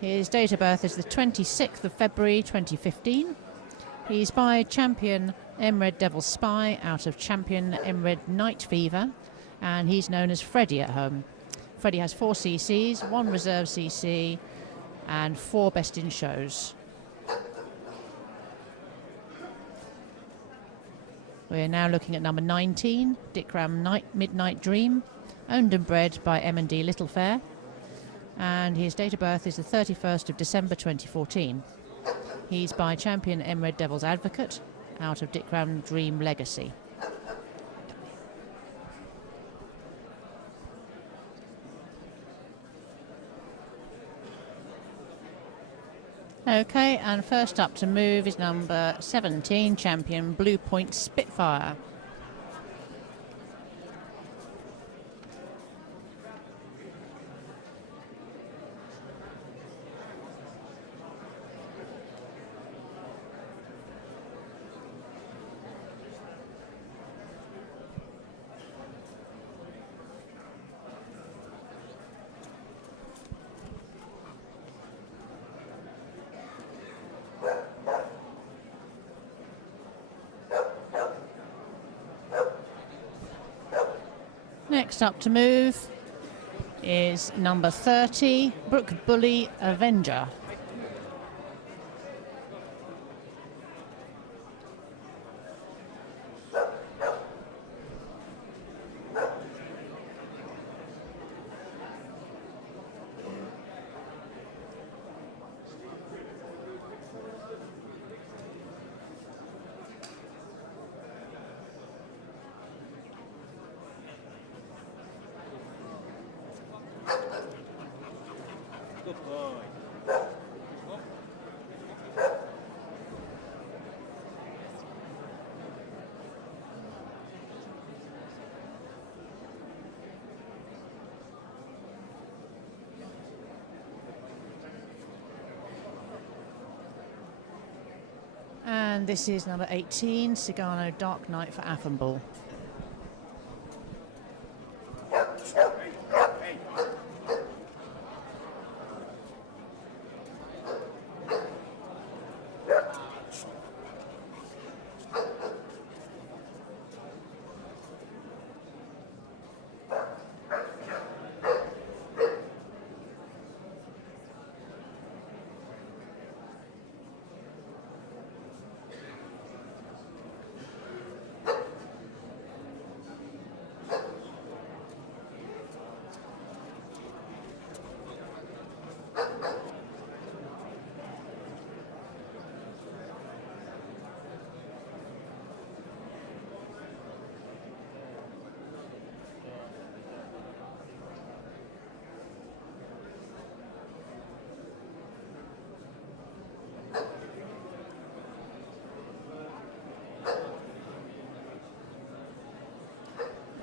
His date of birth is the 26th of February 2015. He's by champion Emred Devil Spy out of champion Emred Night Fever, and he's known as Freddy at home. Freddy has 4 CCs, 1 reserve CC and 4 best in shows. We're now looking at number 19, Dikram Midnight Dream, owned and bred by M&D Littlefair. And his date of birth is the 31st of December 2014. He's by champion Emred Devil's Advocate, out of Dikram Dream Legacy. Okay, and first up to move is number 17, champion Blue Point Spitfire. Next up to move is number 30, Brook Bully Avenger. And this is number 18, Cigano Dark Knight for Affenbull.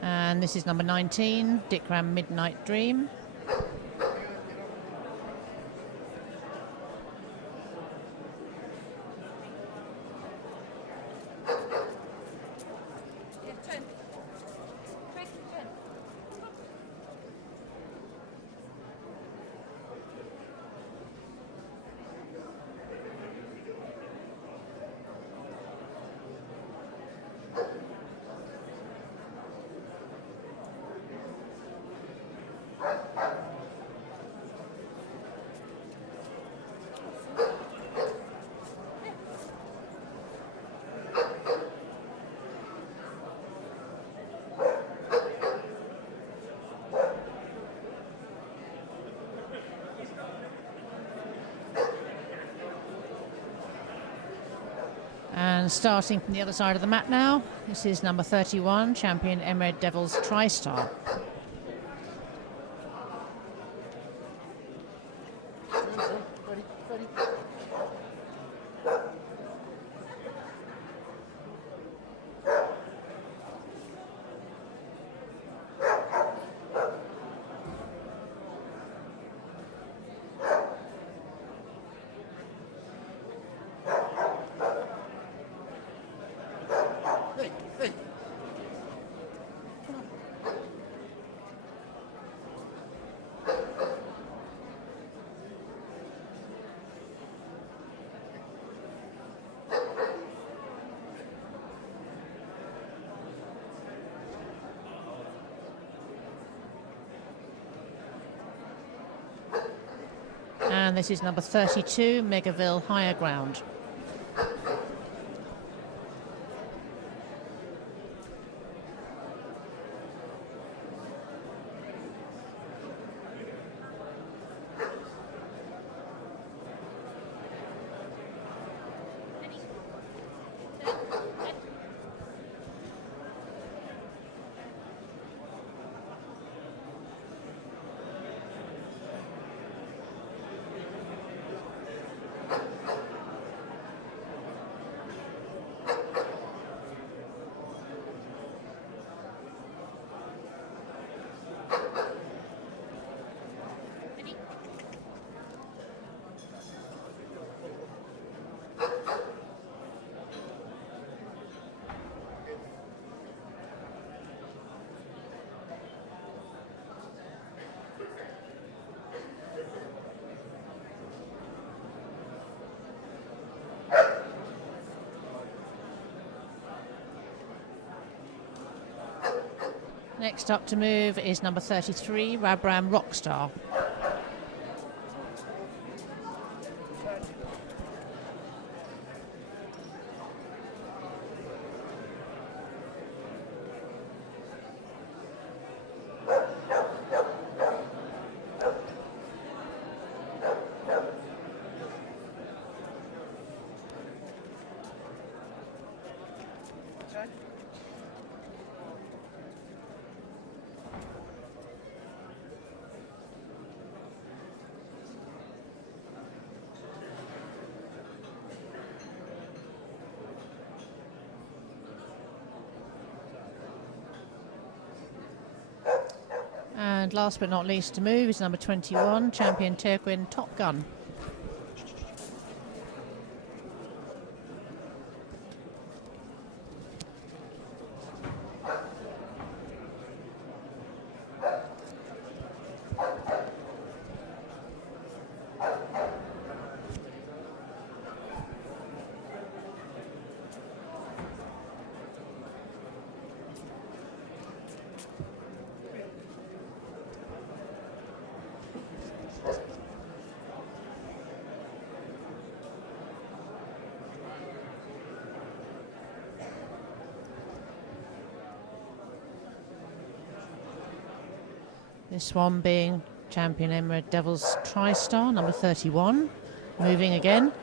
And this is number 19, Dickram Midnight Dream. And starting from the other side of the mat now, this is number 31, champion Emerald Devils TriStar. And this is number 32, Megaville Higher Ground. Next up to move is number 33, Rabram Rockstar. And last but not least to move is number 21, Champion Terquin Top Gun. This one being Champion Emerald Devils TriStar, number 31, moving again.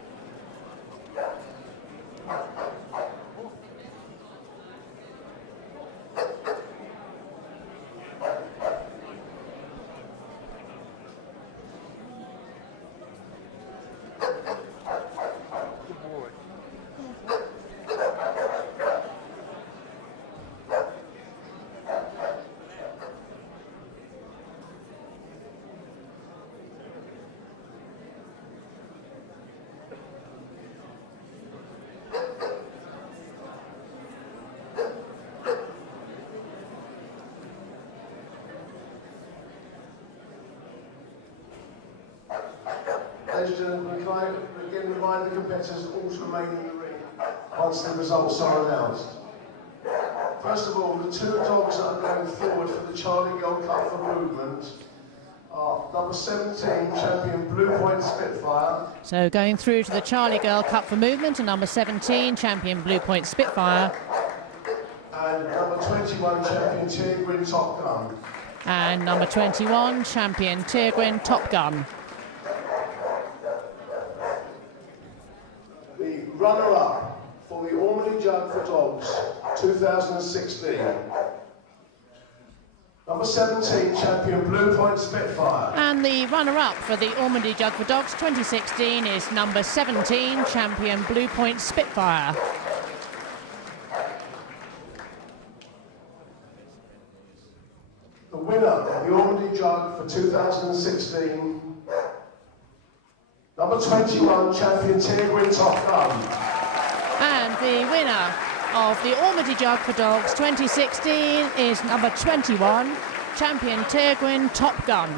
Ladies and gentlemen, can I again remind the competitors all to remain in the ring once the results are announced. First of all, the two dogs that are going forward for the Charlie Girl Cup for movement are number 17, Champion Blue Point Spitfire. So going through to the Charlie Girl Cup for movement, and number 17, Champion Blue Point Spitfire. And number 21, Champion Tigrin Top Gun. And number 21, Champion Tigrin Top Gun. The runner-up for the Ormond Jug for Dogs 2016. Number 17, Champion Blue Point Spitfire. And the runner-up for the Ormond Jug for Dogs 2016 is number 17, Champion Blue Point Spitfire. The winner of the Ormond Jug for 2016, number 21, Champion Tigrin Top Gun. And the winner of the Ormond Jug for Dogs 2016 is number 21, Champion Tigrin Top Gun.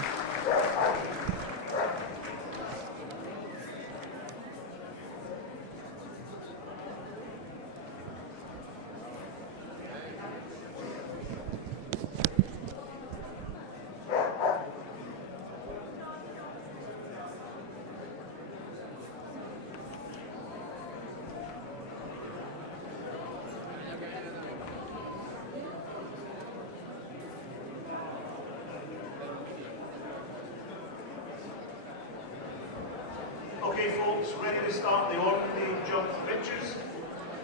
Okay folks, ready to start the Ormond Jug for Bitches,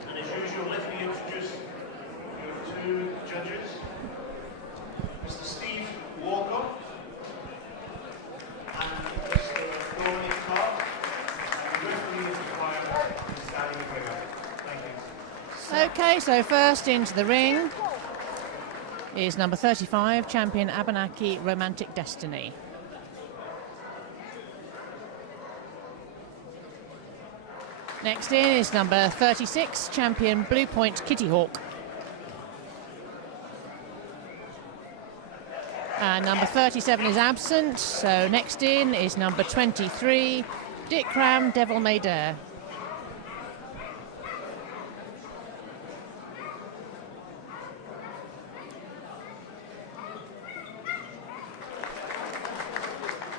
and as usual let me introduce your two judges, Mr. Steve Walker and Mr. Donny Clark, and the referee is required is Danny McGregor. Thank you. Okay, so first into the ring is number 35, Champion Abenaki Romantic Destiny. Next in is number 36, Champion Blue Point Kitty Hawk. And number 37 is absent, so next in is number 23, Dick Cram Devil May Dare.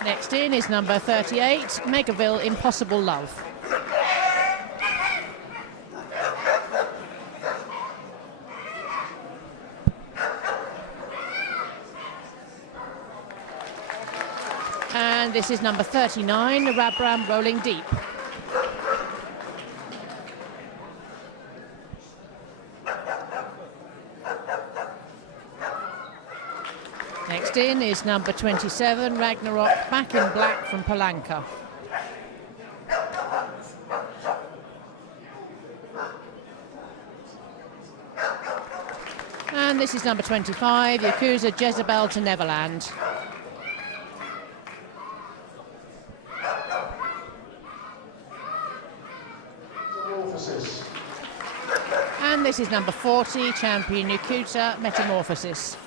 Next in is number 38, Megaville Impossible Love. And this is number 39, Rabram Rolling Deep. Next in is number 27, Ragnarok Back in Black from Palanca. And this is number 25, Yakuza Jezebel to Neverland. And this is number 40, Champion Yakuza Metamorphosis.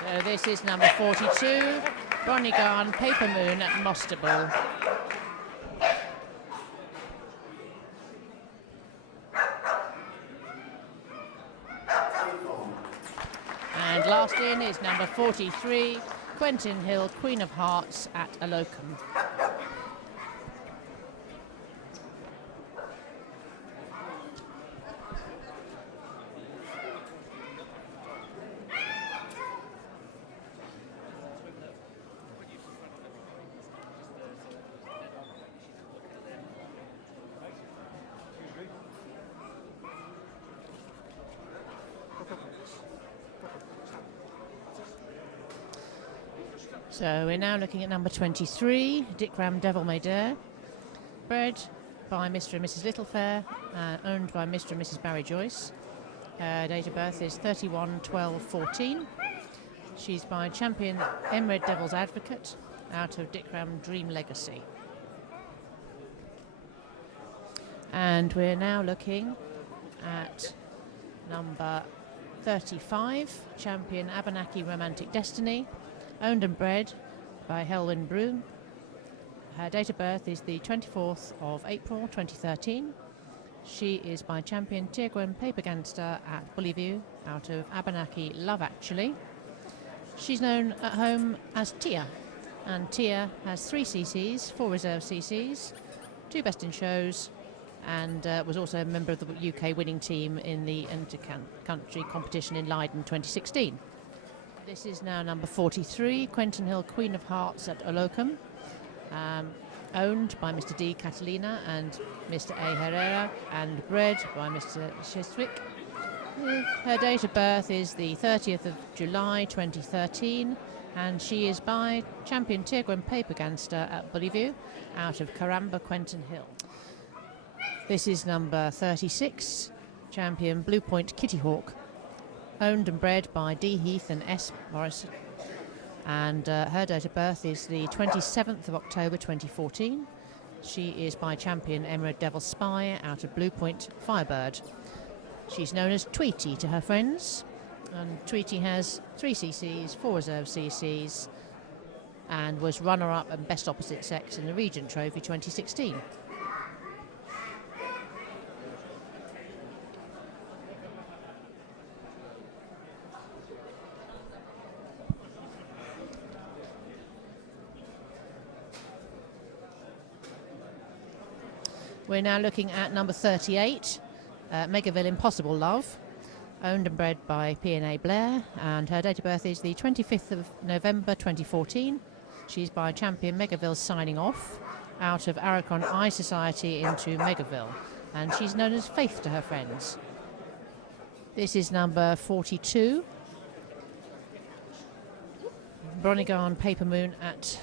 So this is number 42, Bronigarn Paper Moon at Mostable. And last in is number 43, Quentin Hill Queen of Hearts at Alocum. So we're now looking at number 23, Dickram Devil May Dare, bred by Mr. and Mrs. Littlefair, owned by Mr. and Mrs. Barry Joyce. Date of birth is 31/12/14. She's by Champion Emerald Devil's Advocate out of Dickram Dream Legacy. And we're now looking at number 35, Champion Abenaki Romantic Destiny, owned and bred by Helwyn Broom. Her date of birth is the 24th of April 2013. She is by Champion Tigran Paper Gangster at Bullyview out of Abenaki Love Actually. She's known at home as Tia, and Tia has 3 CCs, 4 reserve CCs, 2 best in shows, and was also a member of the UK winning team in the inter-country competition in Leiden 2016. This is now number 43, Quentin Hill Queen of Hearts at Alocum, owned by Mr. D. Catalina and Mr. A. Herrera, and bred by Mr. Cheswick. Her date of birth is the 30th of July 2013, and she is by Champion Tigran Paper Gangster at Bullyview out of Karamba, Quentin Hill. This is number 36, Champion Blue Point Kitty Hawk, owned and bred by D. Heath and S. Morrison, and her date of birth is the 27th of October 2014. She is by Champion Emerald Devil Spy out of Blue Point Firebird. She's known as Tweety to her friends, and Tweety has 3 CCs, 4 reserve CCs, and was runner-up and best opposite sex in the Regent Trophy 2016. We're now looking at number 38, Megaville Impossible Love, owned and bred by P&A Blair, and her date of birth is the 25th of November 2014. She's by Champion Megaville Signing Off out of Aracon Eye Society into Megaville, and she's known as Faith to her friends. This is number 42, Bronigarn Paper Moon at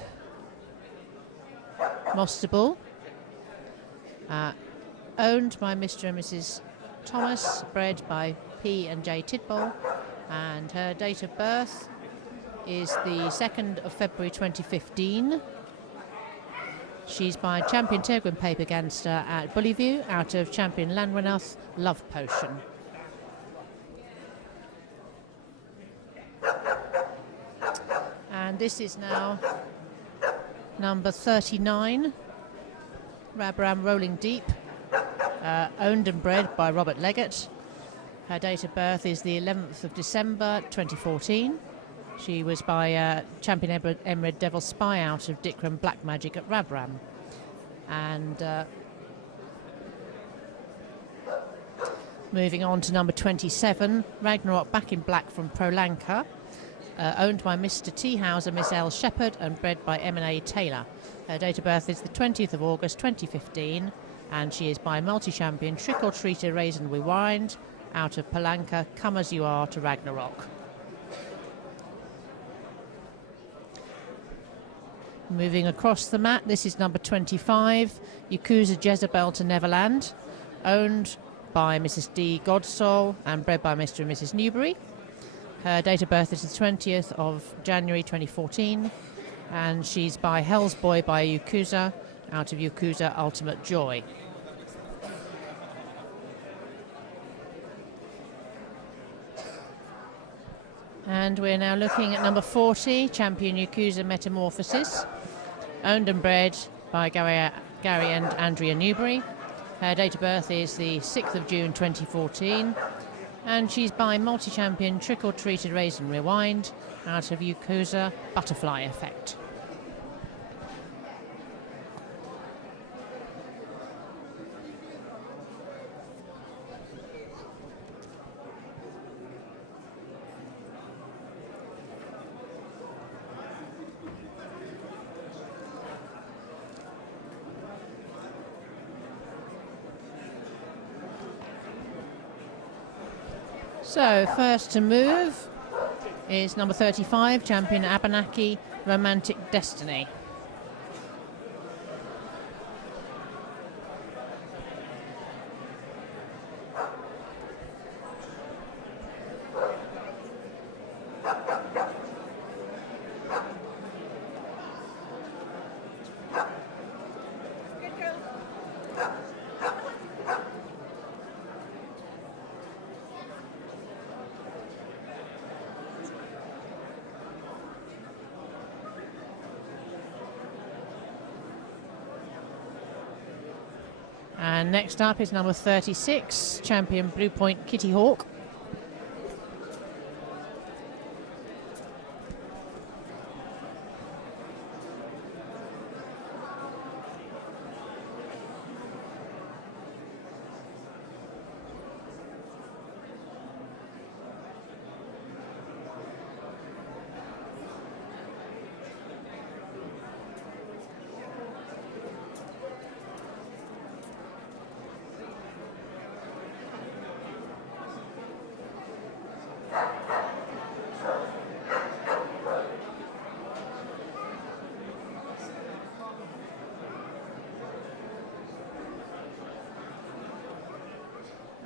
Mostable. Owned by Mr. and Mrs. Thomas, bred by P and J Tidball, and her date of birth is the 2nd of February 2015. She's by Champion Tigran Paper Gangster at Bullyview out of Champion Lanwanath Love Potion. And this is now number 39, Rabram Rolling Deep, owned and bred by Robert Leggett, Her date of birth is the 11th of December 2014. She was by Champion Emerald Devil Spy out of Dikram Black Magic at Rabram. And moving on to number 27, Ragnarok Back in Black from Prolanka, owned by Mr. T. Hauser, Miss L. Shepherd, and bred by M&A Taylor. Her date of birth is the 20th of August 2015, and she is by multi-champion Trick or Treater Raise and Rewind out of Palanca, Come As You Are to Ragnarok. Moving across the mat, this is number 25, Yakuza Jezebel to Neverland, owned by Mrs. D. Godsoul and bred by Mr. and Mrs. Newbury. Her date of birth is the 20th of January 2014, and she's by Hell's Boy by Yakuza out of Yakuza Ultimate Joy. And we're now looking at number 40, Champion Yakuza Metamorphosis, owned and bred by Gary and Andrea Newbury. Her date of birth is the 6th of June 2014, and she's by multi-champion Trick or Treated Raise and Rewind out of Yakuza Butterfly Effect. So, first to move is number 35, Champion Abenaki, Romantic Destiny. And next up is number 36, Champion Blue Point Kitty Hawk.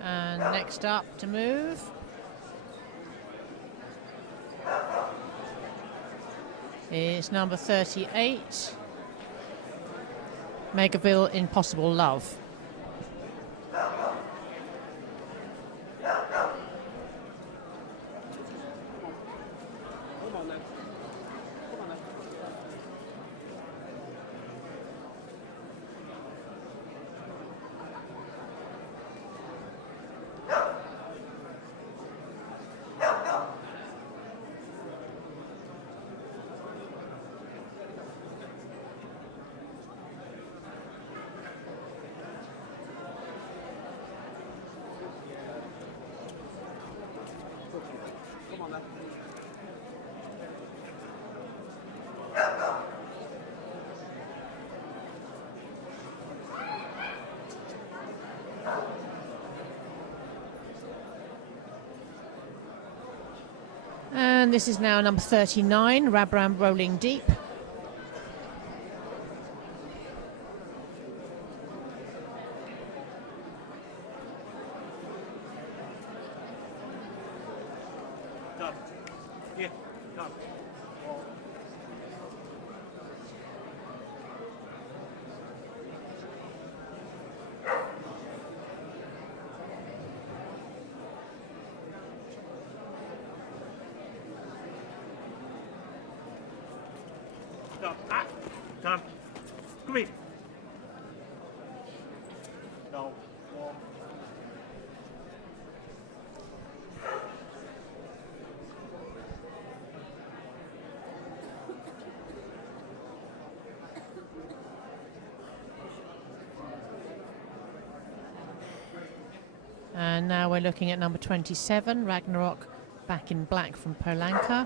And next up to move is number 38, Megaville Impossible Love. And this is now number 39, Rabram Rolling Deep. Done. Yeah, done. Done. Ah, done. Come in. No. And now we're looking at number 27, Ragnarok, back in black from Polanka.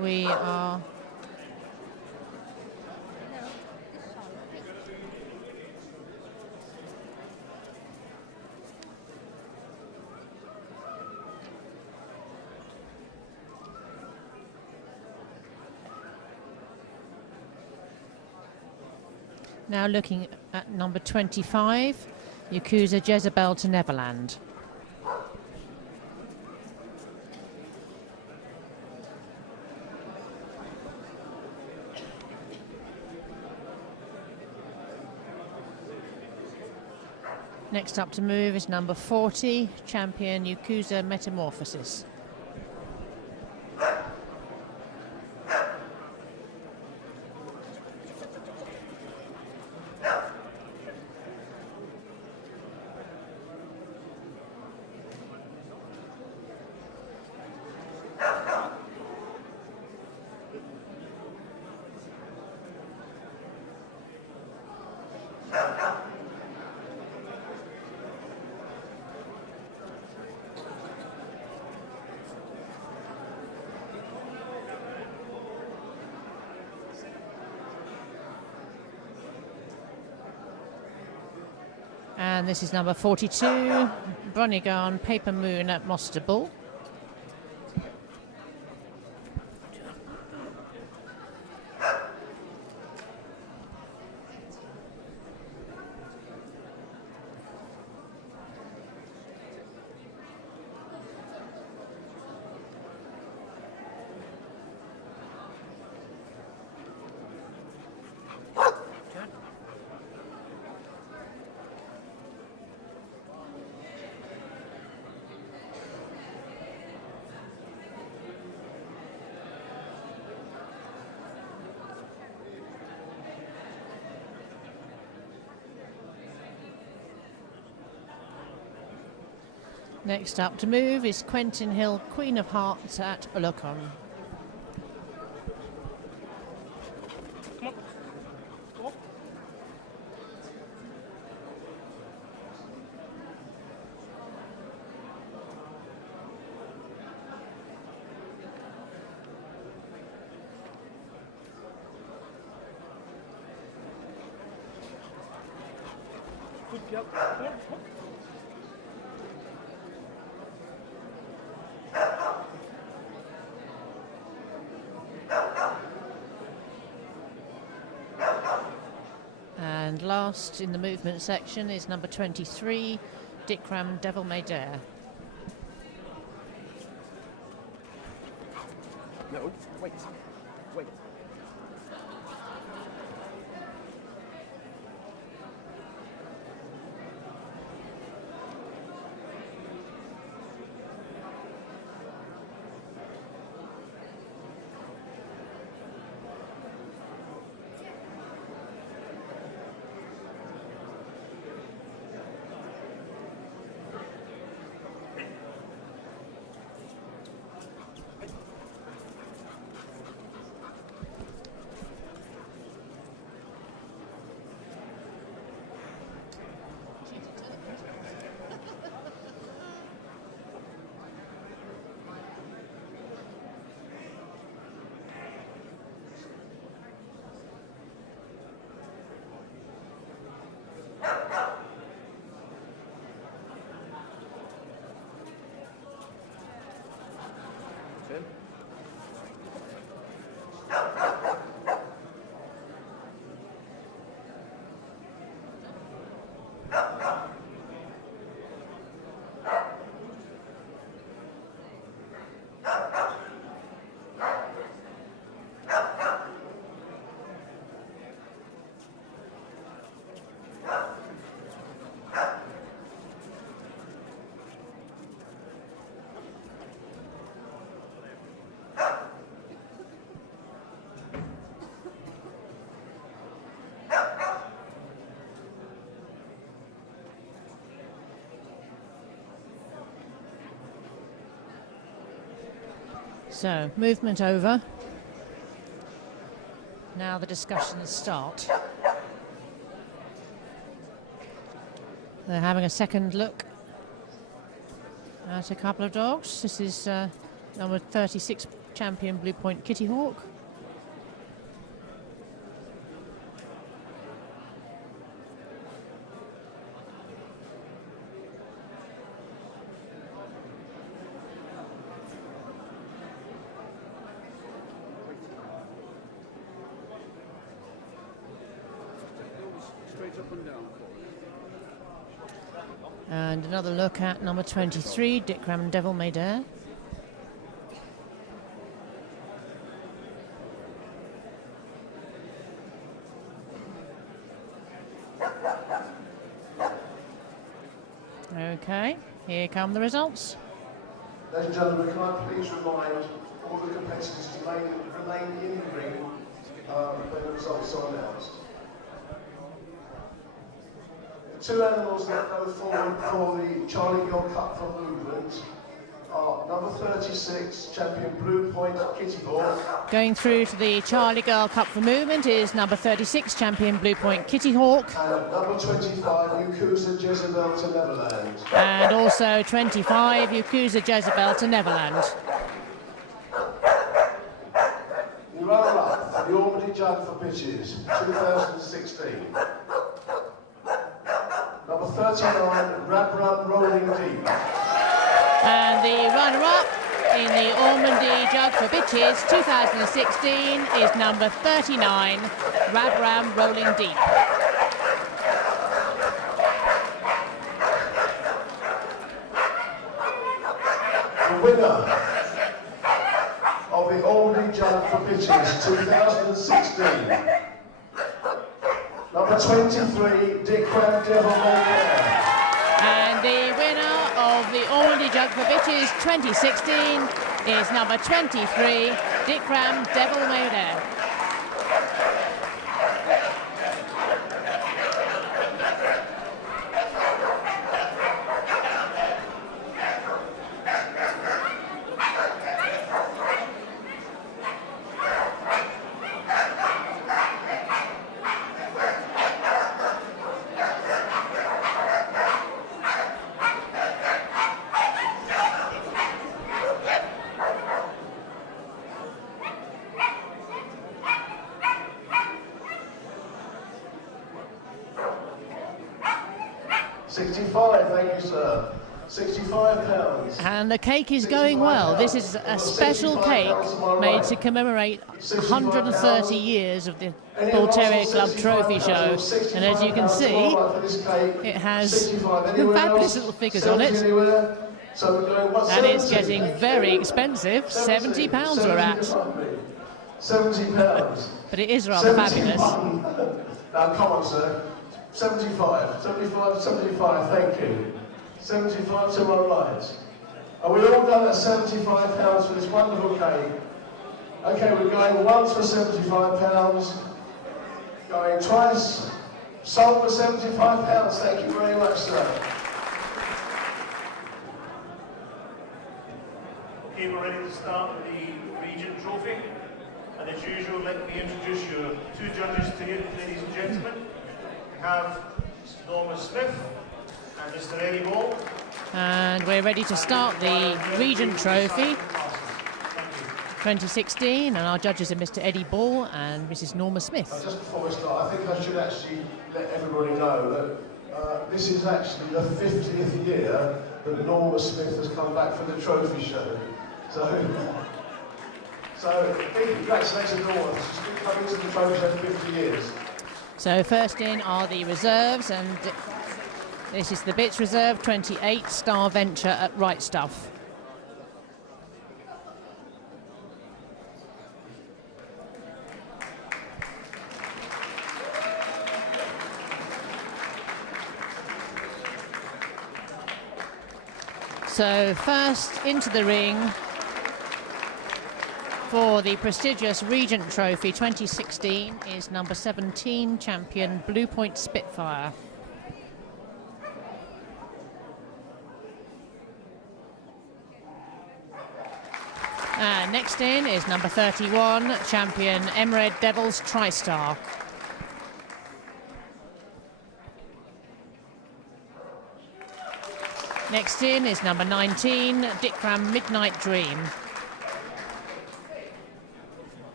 We are now looking at number 25, Yakuza Jezebel to Neverland. Next up to move is number 40, Champion Yakuza Metamorphosis. And this is number 42, Bronigan Paper Moon at Moster Bull. Next up to move is Quentin Hill, Queen of Hearts at Olocon. And last in the movement section is number 23, Dikram Devil May Dare. No, wait, wait. So, movement over. Now the discussions start. They're having a second look at a couple of dogs. This is number 36 champion Blue Point Kitty Hawk. Up and down. And another look at number 23, Dikram Devil May Dare. Okay, here come the results. Ladies and gentlemen, can I please remind all the competitors to remain in the ring when the results are announced. The two animals that go forward for the Charlie Girl Cup for movement are number 36, champion Blue Point Kitty Hawk. Going through to the Charlie Girl Cup for movement is number 36, champion Blue Point Kitty Hawk. And number 25, Yakuza Jezebel to Neverland. And also 25, Yakuza Jezebel to Neverland. The runner-up for the Ormond Jug for Bitches, 2016. Number 39, Rab Run Rolling Deep. And the runner-up in the Ormondy Jug for Bitches 2016 is number 39, Rab Ram Rolling Deep. The winner of the Ormond Jug for Bitches 2016. Number 23, Dikram Devil May Dare. And the winner of the Ormondy Jug for Bitches 2016 is number 23, Dikram Devil May Dare. Thank you, sir. £65. And the cake is going well. This is a special cake made to commemorate 130 years of the Bull Terrier Club Trophy Show. And as you can see, it has fabulous little figures on it. And it's getting very expensive. £70 we're at. £70. But it is rather fabulous. Now, come on, sir. 75, 75, 75, thank you. 75 to my right. Are we all done at £75 for this wonderful cake? Okay, we're going once for £75, going twice, sold for £75, thank you very much, sir. Okay, we're ready to start with the Regent Trophy. And as usual, let me introduce your two judges to you, ladies and gentlemen. We have Norma Smith and Mr. Eddie Ball. And we're ready to start the Regent Trophy 2016, and our judges are Mr. Eddie Ball and Mrs. Norma Smith. Just before we start, I think I should actually let everybody know that this is actually the 50th year that Norma Smith has come back for the trophy show. So big congratulations, Norma. She's been coming to the trophy show for 50 years. So first in are the reserves, and this is the Bits Reserve 28 Star Venture at Right Stuff. So first into the ring for the prestigious Regent Trophy 2016 is number 17 champion Blue Point Spitfire. Next in is number 31, champion Emerald Devils TriStar. Next in is number 19, Dikram Midnight Dream.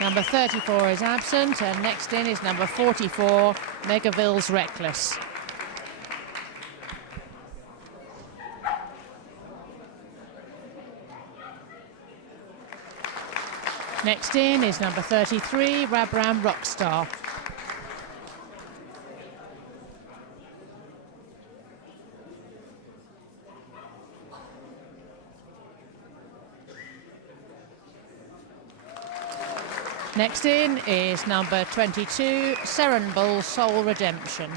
Number 34 is absent, and next in is number 44, Megaville's Reckless. Next in is number 33, Rabram Rockstar. Next in is number 22, Seren Bull Soul Redemption.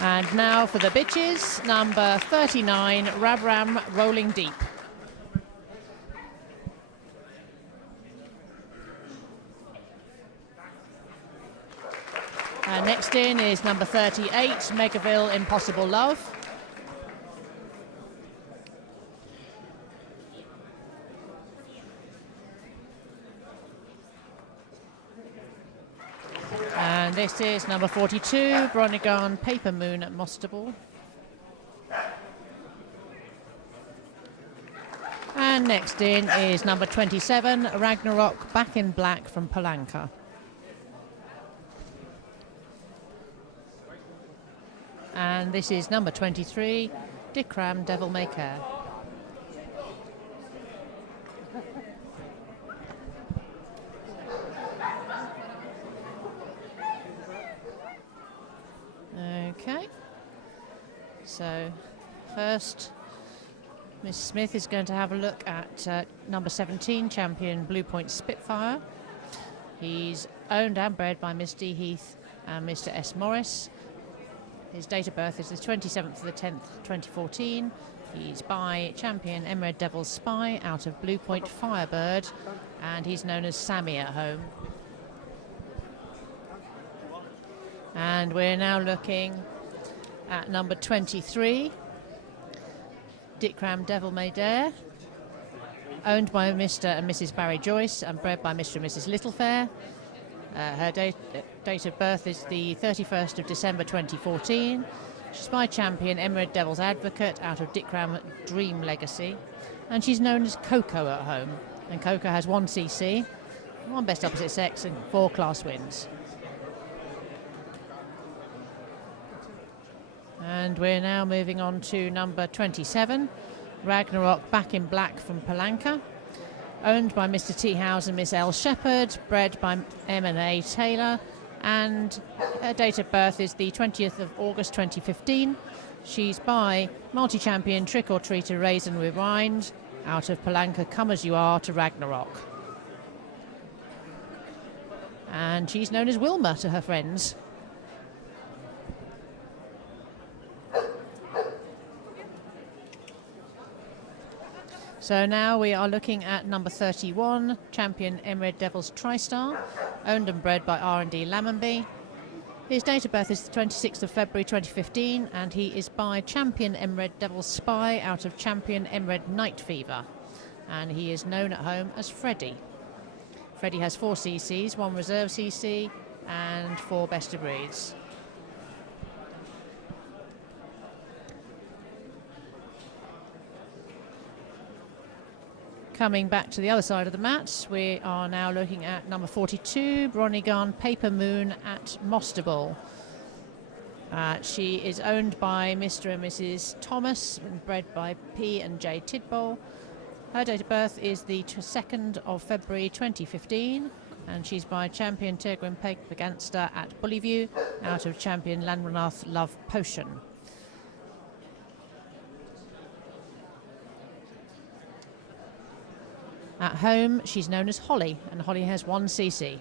And now for the bitches, number 39, Rabram Rolling Deep. And next in is number 38, Megaville Impossible Love. And this is number 42, Bronigan Paper Moon at Mostable. And next in is number 27, Ragnarok Back in Black from Palanca. And this is number 23, Dikram Devil May Care. Okay, so first Miss Smith is going to have a look at number 17, champion Blue Point Spitfire. He's owned and bred by Miss D. Heath and Mr. S. Morris. His date of birth is the 27th of the 10th, 2014. He's by champion Emerald Devil's Spy out of Blue Point Firebird, and he's known as Sammy at home. And we're now looking at number 23, Dikram Devil May Dare, owned by Mr. and Mrs. Barry Joyce and bred by Mr. and Mrs. Littlefair. Her date of birth is the 31st of December 2014. She's by champion Emerald Devil's Advocate out of Dikram Dream Legacy, and she's known as Coco at home. And Coco has 1 CC, 1 best opposite sex, and 4 class wins. And we're now moving on to number 27, Ragnarok Back in Black from Palanca, owned by Mr. T. Howes and Miss L. Shepherd, bred by M&A Taylor, and her date of birth is the 20th of August 2015. She's by multi-champion Trick or Treater Raisin with Rind out of Palanca Come As You Are to Ragnarok. And she's known as Wilma to her friends. So now we are looking at number 31, champion Emerald Devils TriStar, owned and bred by R&D Lammonby. His date of birth is the 26th of February 2015, and he is by champion Emerald Devils Spy out of champion Emerald Night Fever. And he is known at home as Freddy. Freddy has 4 CCs, 1 reserve CC, and 4 best of breeds. Coming back to the other side of the mat, we are now looking at number 42, Bronigan Paper Moon at Mostable. She is owned by Mr. and Mrs. Thomas and bred by P and J Tidball. Her date of birth is the 2nd of February 2015, and she's by champion Tigrin Paper Gangster at Bullyview out of champion Lanranath Love Potion. At home, she's known as Holly, and Holly has 1 CC.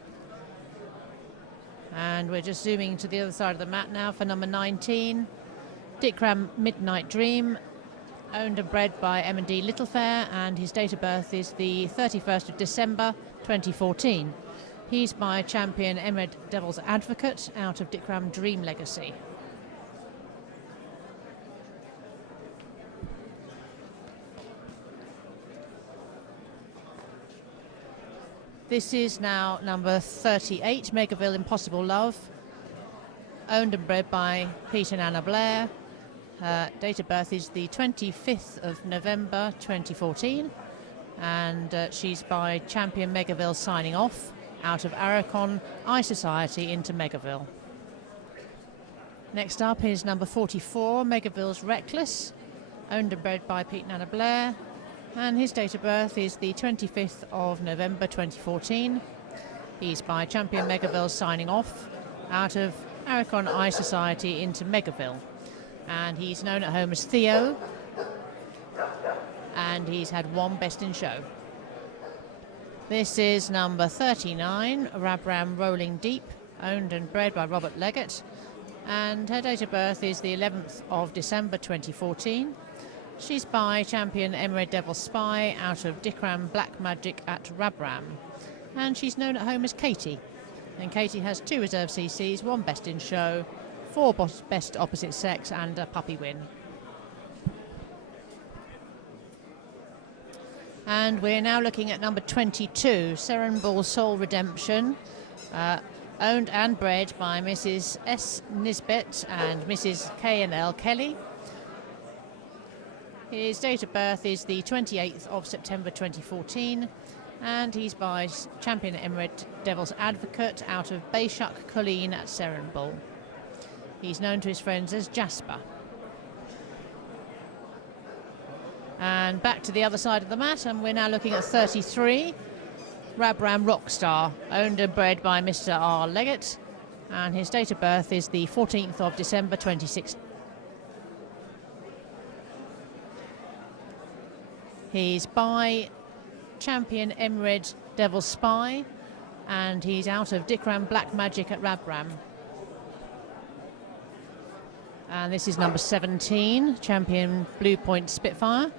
And we're just zooming to the other side of the mat now for number 19, Dikram Midnight Dream, owned and bred by M&D Littlefair, and his date of birth is the 31st of December 2014. He's by champion Emerald Devil's Advocate out of Dickram Dream Legacy. This is now number 38, Megaville Impossible Love, owned and bred by Pete and Anna Blair. Her date of birth is the 25th of November 2014, and she's by champion Megaville Signing Off out of Aracon Eye Society into Megaville. Next up is number 44, Megaville's Reckless, owned and bred by Pete and Anna Blair, and his date of birth is the 25th of November 2014. He's by champion Megaville Signing Off out of Aracon Eye Society into Megaville, and he's known at home as Theo, and he's had one best in show. This is number 39, Rabram Rolling Deep, owned and bred by Robert Leggett, and her date of birth is the 11th of December 2014. She's by champion Emerald Devil Spy out of Dickram Black Magic at Rabram, and she's known at home as Katie. And Katie has 2 reserve CCs, 1 best in show, 4 best opposite sex, and a puppy win. And we're now looking at number 22, Seren Bull Soul Redemption, owned and bred by Mrs. S. Nisbet and Mrs. K&L Kelly. His date of birth is the 28th of September 2014, and he's by champion Emerald Devil's Advocate out of Bayshuk Colleen at Seren Bull. He's known to his friends as Jasper. And back to the other side of the mat, and we're now looking at 33, Rabram Rockstar, owned and bred by Mr. R. Leggett, and his date of birth is the 14th of December 2016. He's by champion Emerald Devil Spy, and he's out of Dickram Black Magic at Rabram. And this is number 17, champion Blue Point Spitfire.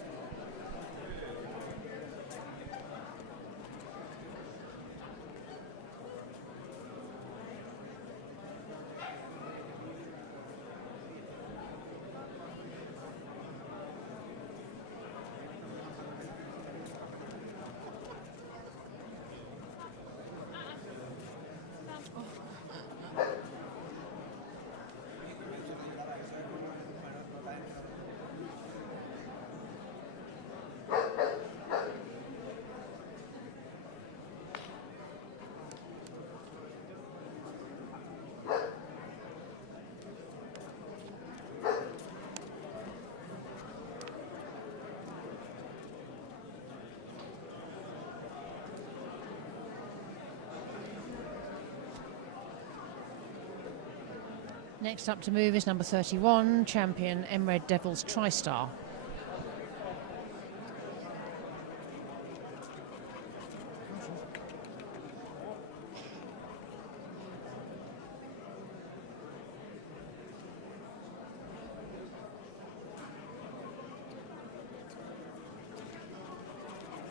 Next up to move is number 31, champion Emerald Devil's TriStar.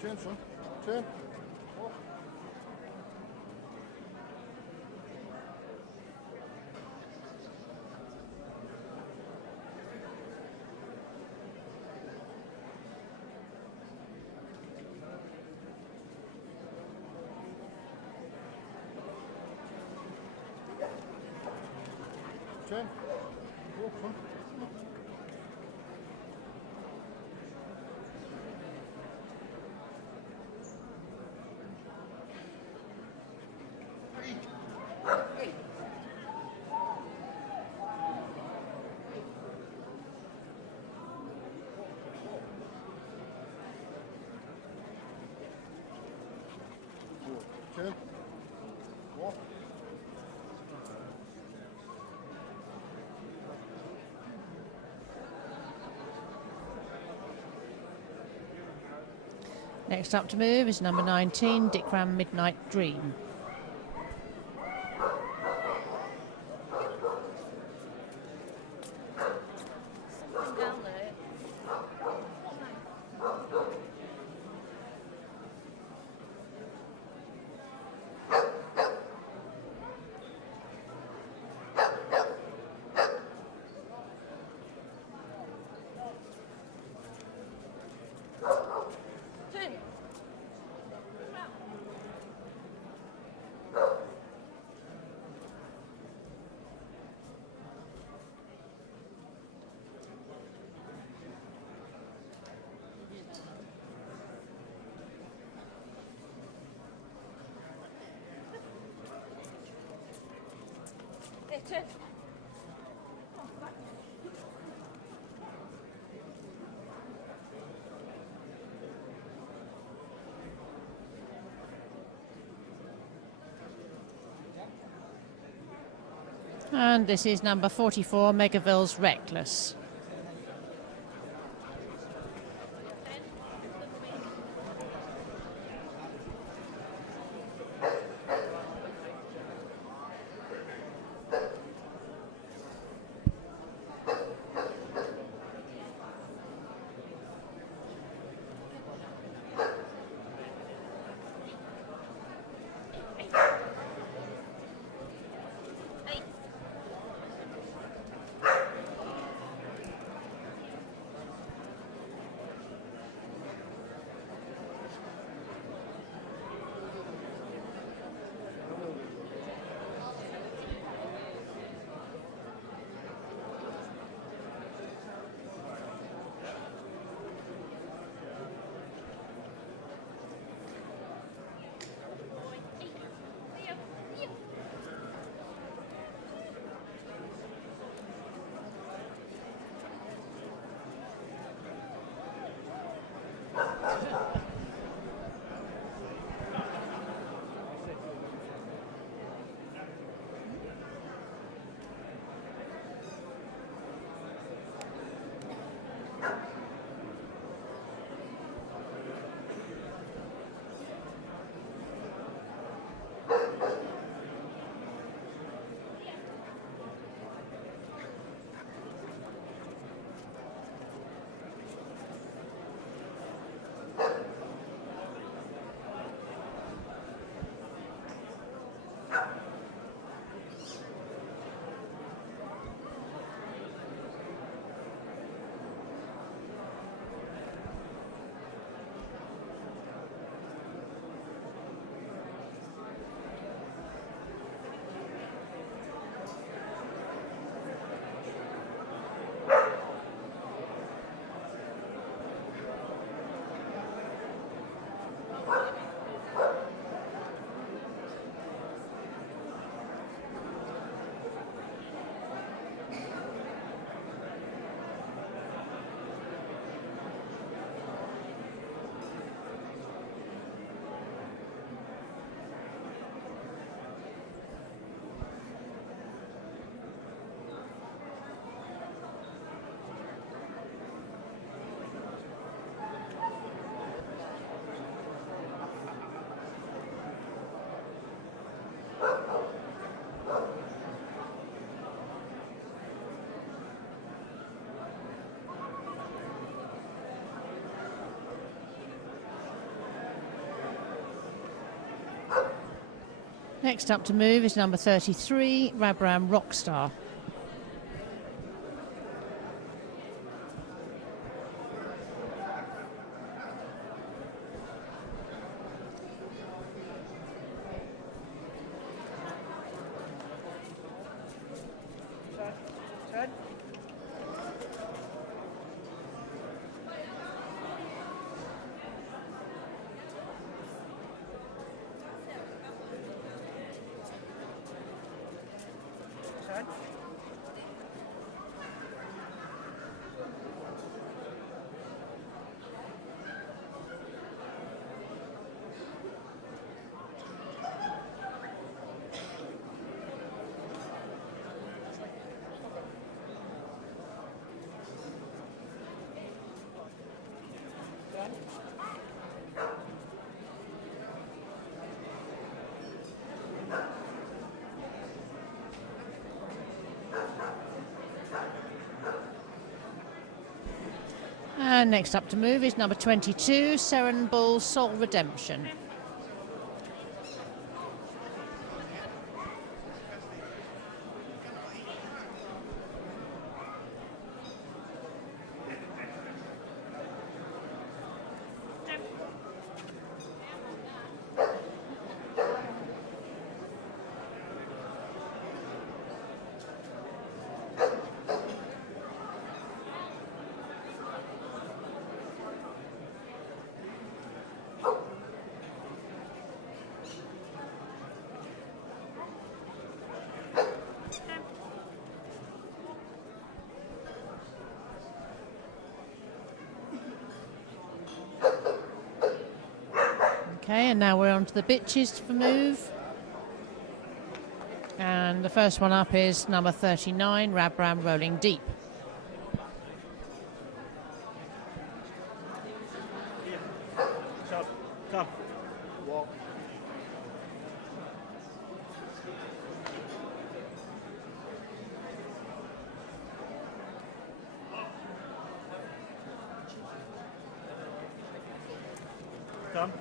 Schön, schon. Schön. Schön. Hoch, komm. Schön. Hoch. Next up to move is number 19, Dickram Midnight Dream. Turn. And this is number 44, Megaville's Reckless. Next up to move is number 33, Rabram Rockstar. Turn. Turn. And next up to move is number 22, Seren Bull Soul Redemption. Okay, and now we're on to the bitches for move. And the first one up is number 39, Rabram Rolling Deep. Come. Walk. Come.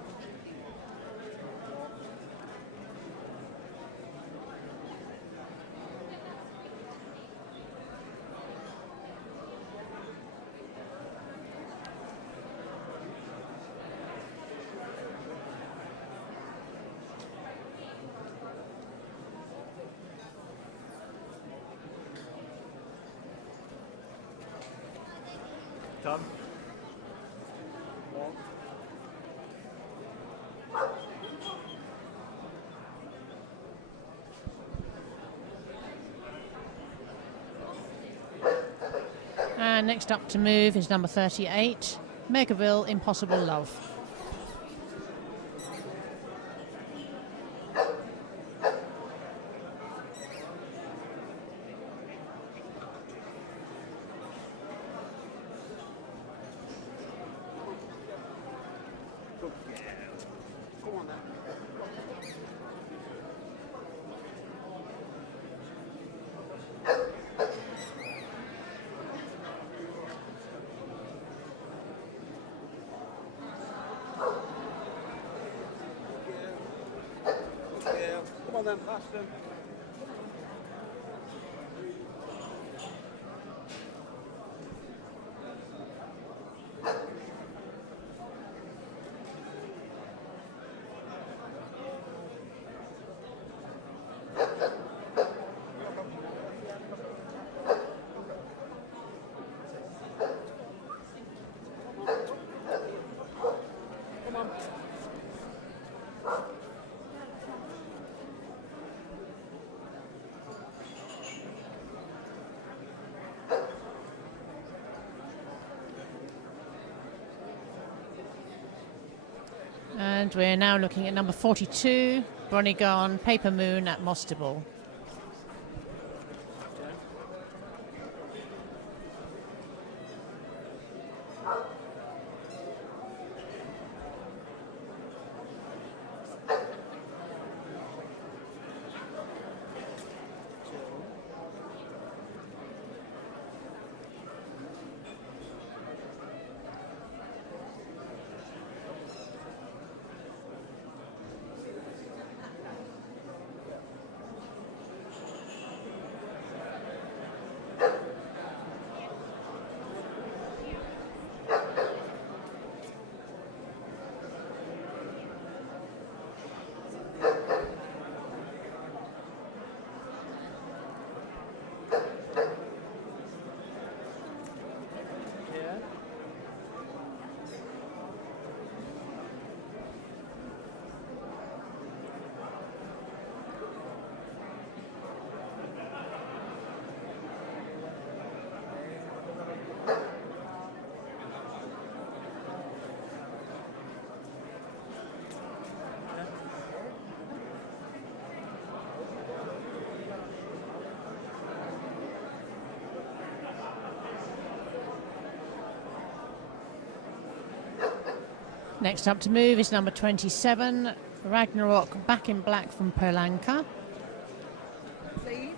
Come. Walk. And next up to move is number 38, Megaville Impossible Love. Go on then. Yeah. Come on then, pass them. Come on. And we're now looking at number 42, Bronigarn Paper Moon at Mostable. Next up to move is number 27, Ragnarok Back in Black from Polanka. Lead.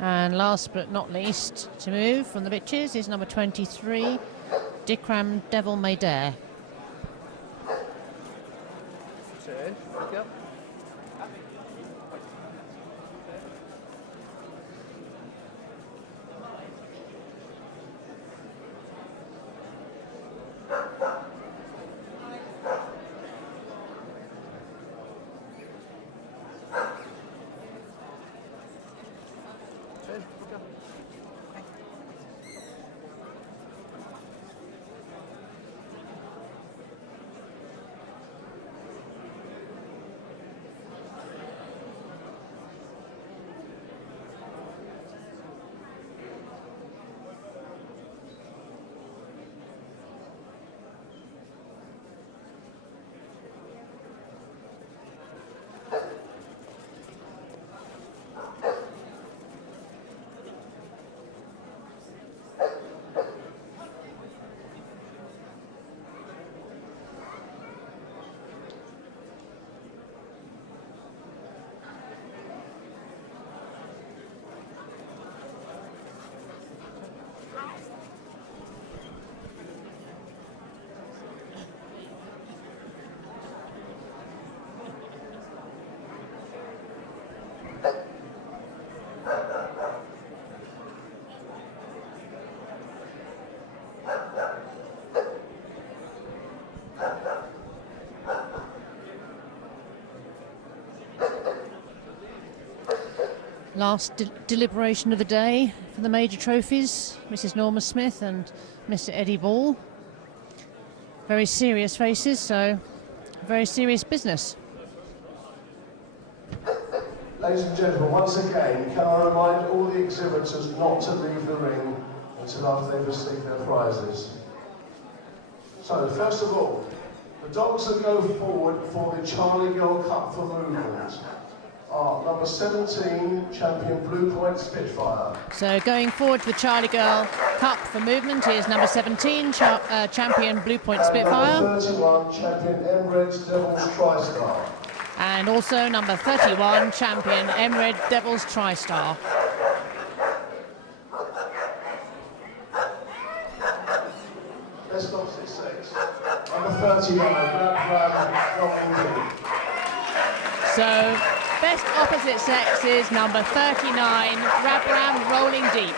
And last but not least to move from the bitches is number 23, Dikram Devil May Dare. Yep. Last deliberation of the day for the major trophies, Mrs. Norma Smith and Mr. Eddie Ball. Very serious faces, so very serious business. Ladies and gentlemen, once again, can I remind all the exhibitors not to leave the ring until after they've received their prizes. So, first of all, the dogs that go forward for the Charlie Girl Cup for movement are number 17, champion Blue Point Spitfire. So going forward for the Charlie Girl Cup for movement is number 17, champion Blue Point Spitfire. Number 31, champion Emirates Devils TriStar. And also number 31, champion Emerald Devils TriStar. Best of 6. Number 39, So best opposite sex is number 39, Rabram Rolling Deep.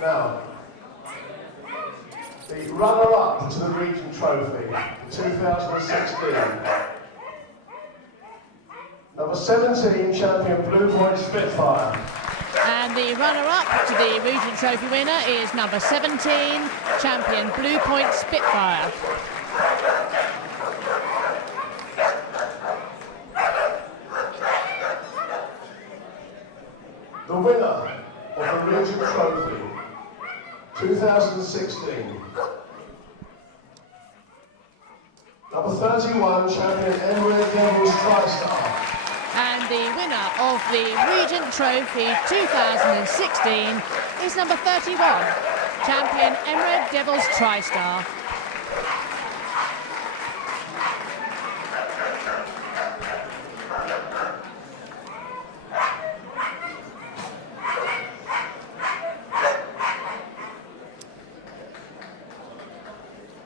Now, the runner-up to the Regent Trophy 2016. Number 17, champion Blue Point Spitfire. And the runner-up to the Regent Trophy winner is number 17, champion Blue Point Spitfire. The winner of the Regent Trophy 2016. Number 31, champion Emerald Devils TriStar. And the winner of the Regent Trophy 2016 is number 31, champion Emerald Devils TriStar.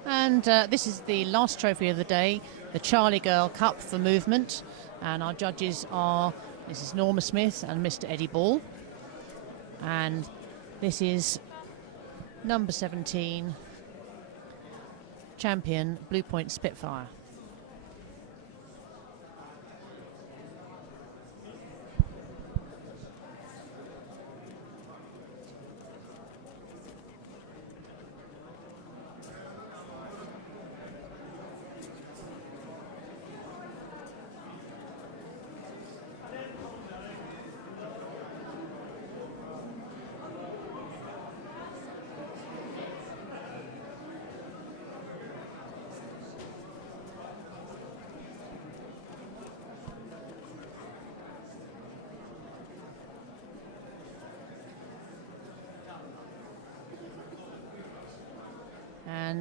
And this is the last trophy of the day, the Charlie Girl Cup for movement. And our judges are Mrs. Norma Smith and Mr. Eddie Ball. And this is number 17, champion Blue Point Spitfire.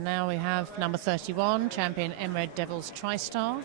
And now we have number 31, champion Emerald Devils TriStar.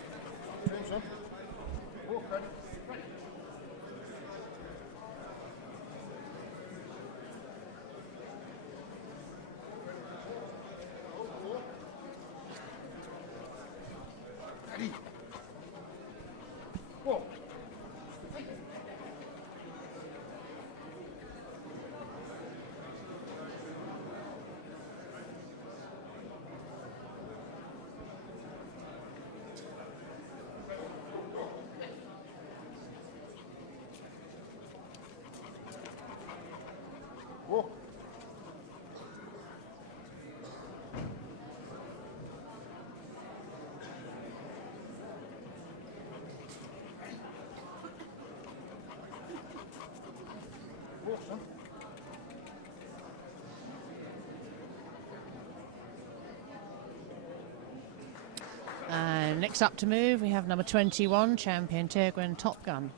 And next up to move, we have number 21, champion Tiger Top Gun.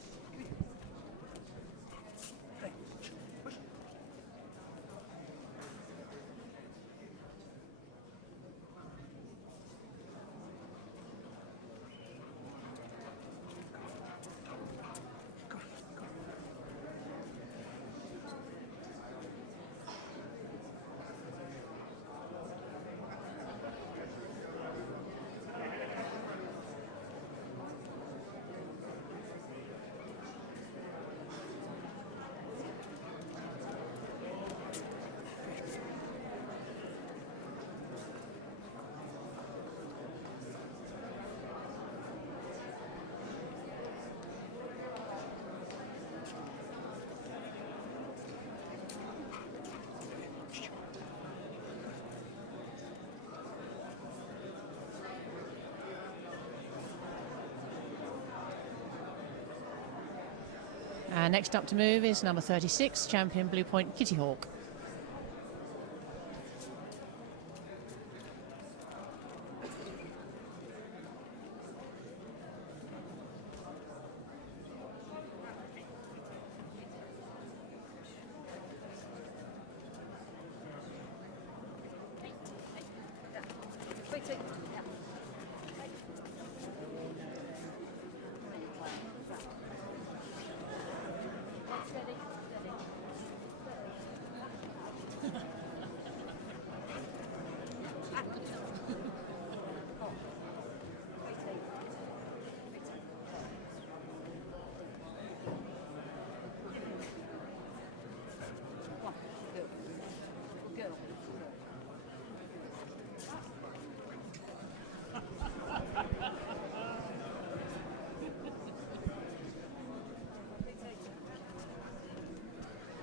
And next up to move is number 36, champion Blue Point Kitty Hawk.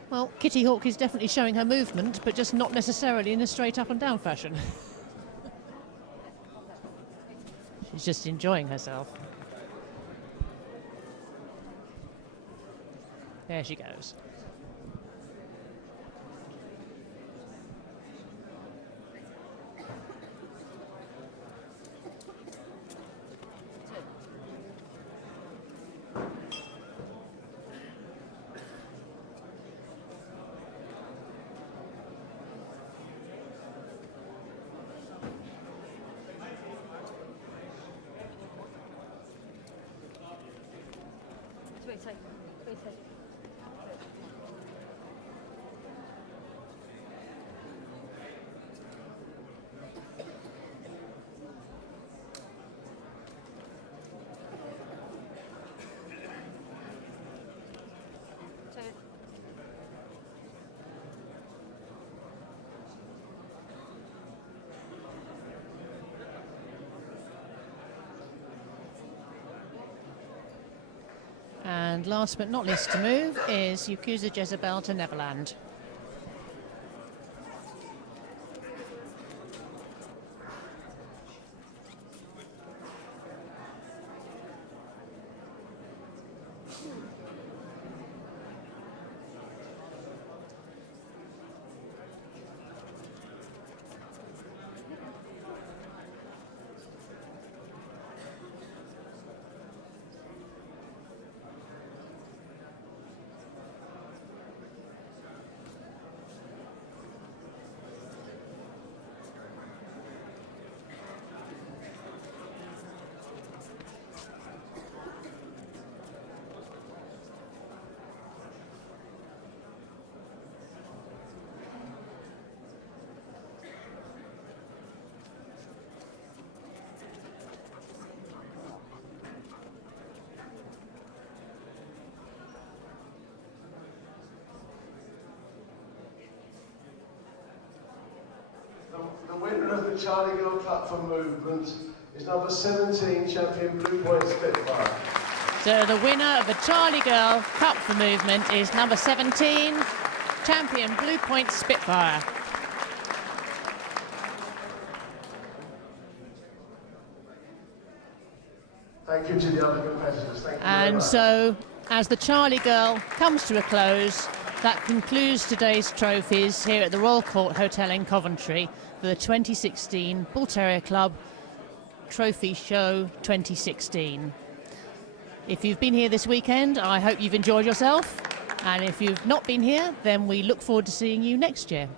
Well, Kitty Hawk is definitely showing her movement, but just not necessarily in a straight up and down fashion. She's just enjoying herself. There she goes. And last but not least to move is Yakuza Jezebel to Neverland. the Charlie Girl Cup for Movement is number 17, champion Blue Point Spitfire. So the winner of the Charlie Girl Cup for Movement is number 17, champion Blue Point Spitfire. Thank you to the other competitors. Thank you very And much. so, as the Charlie Girl comes to a close, that concludes today's trophies here at the Royal Court Hotel in Coventry for the 2016 Bull Terrier Club Trophy Show 2016. If you've been here this weekend, I hope you've enjoyed yourself. And if you've not been here, then we look forward to seeing you next year.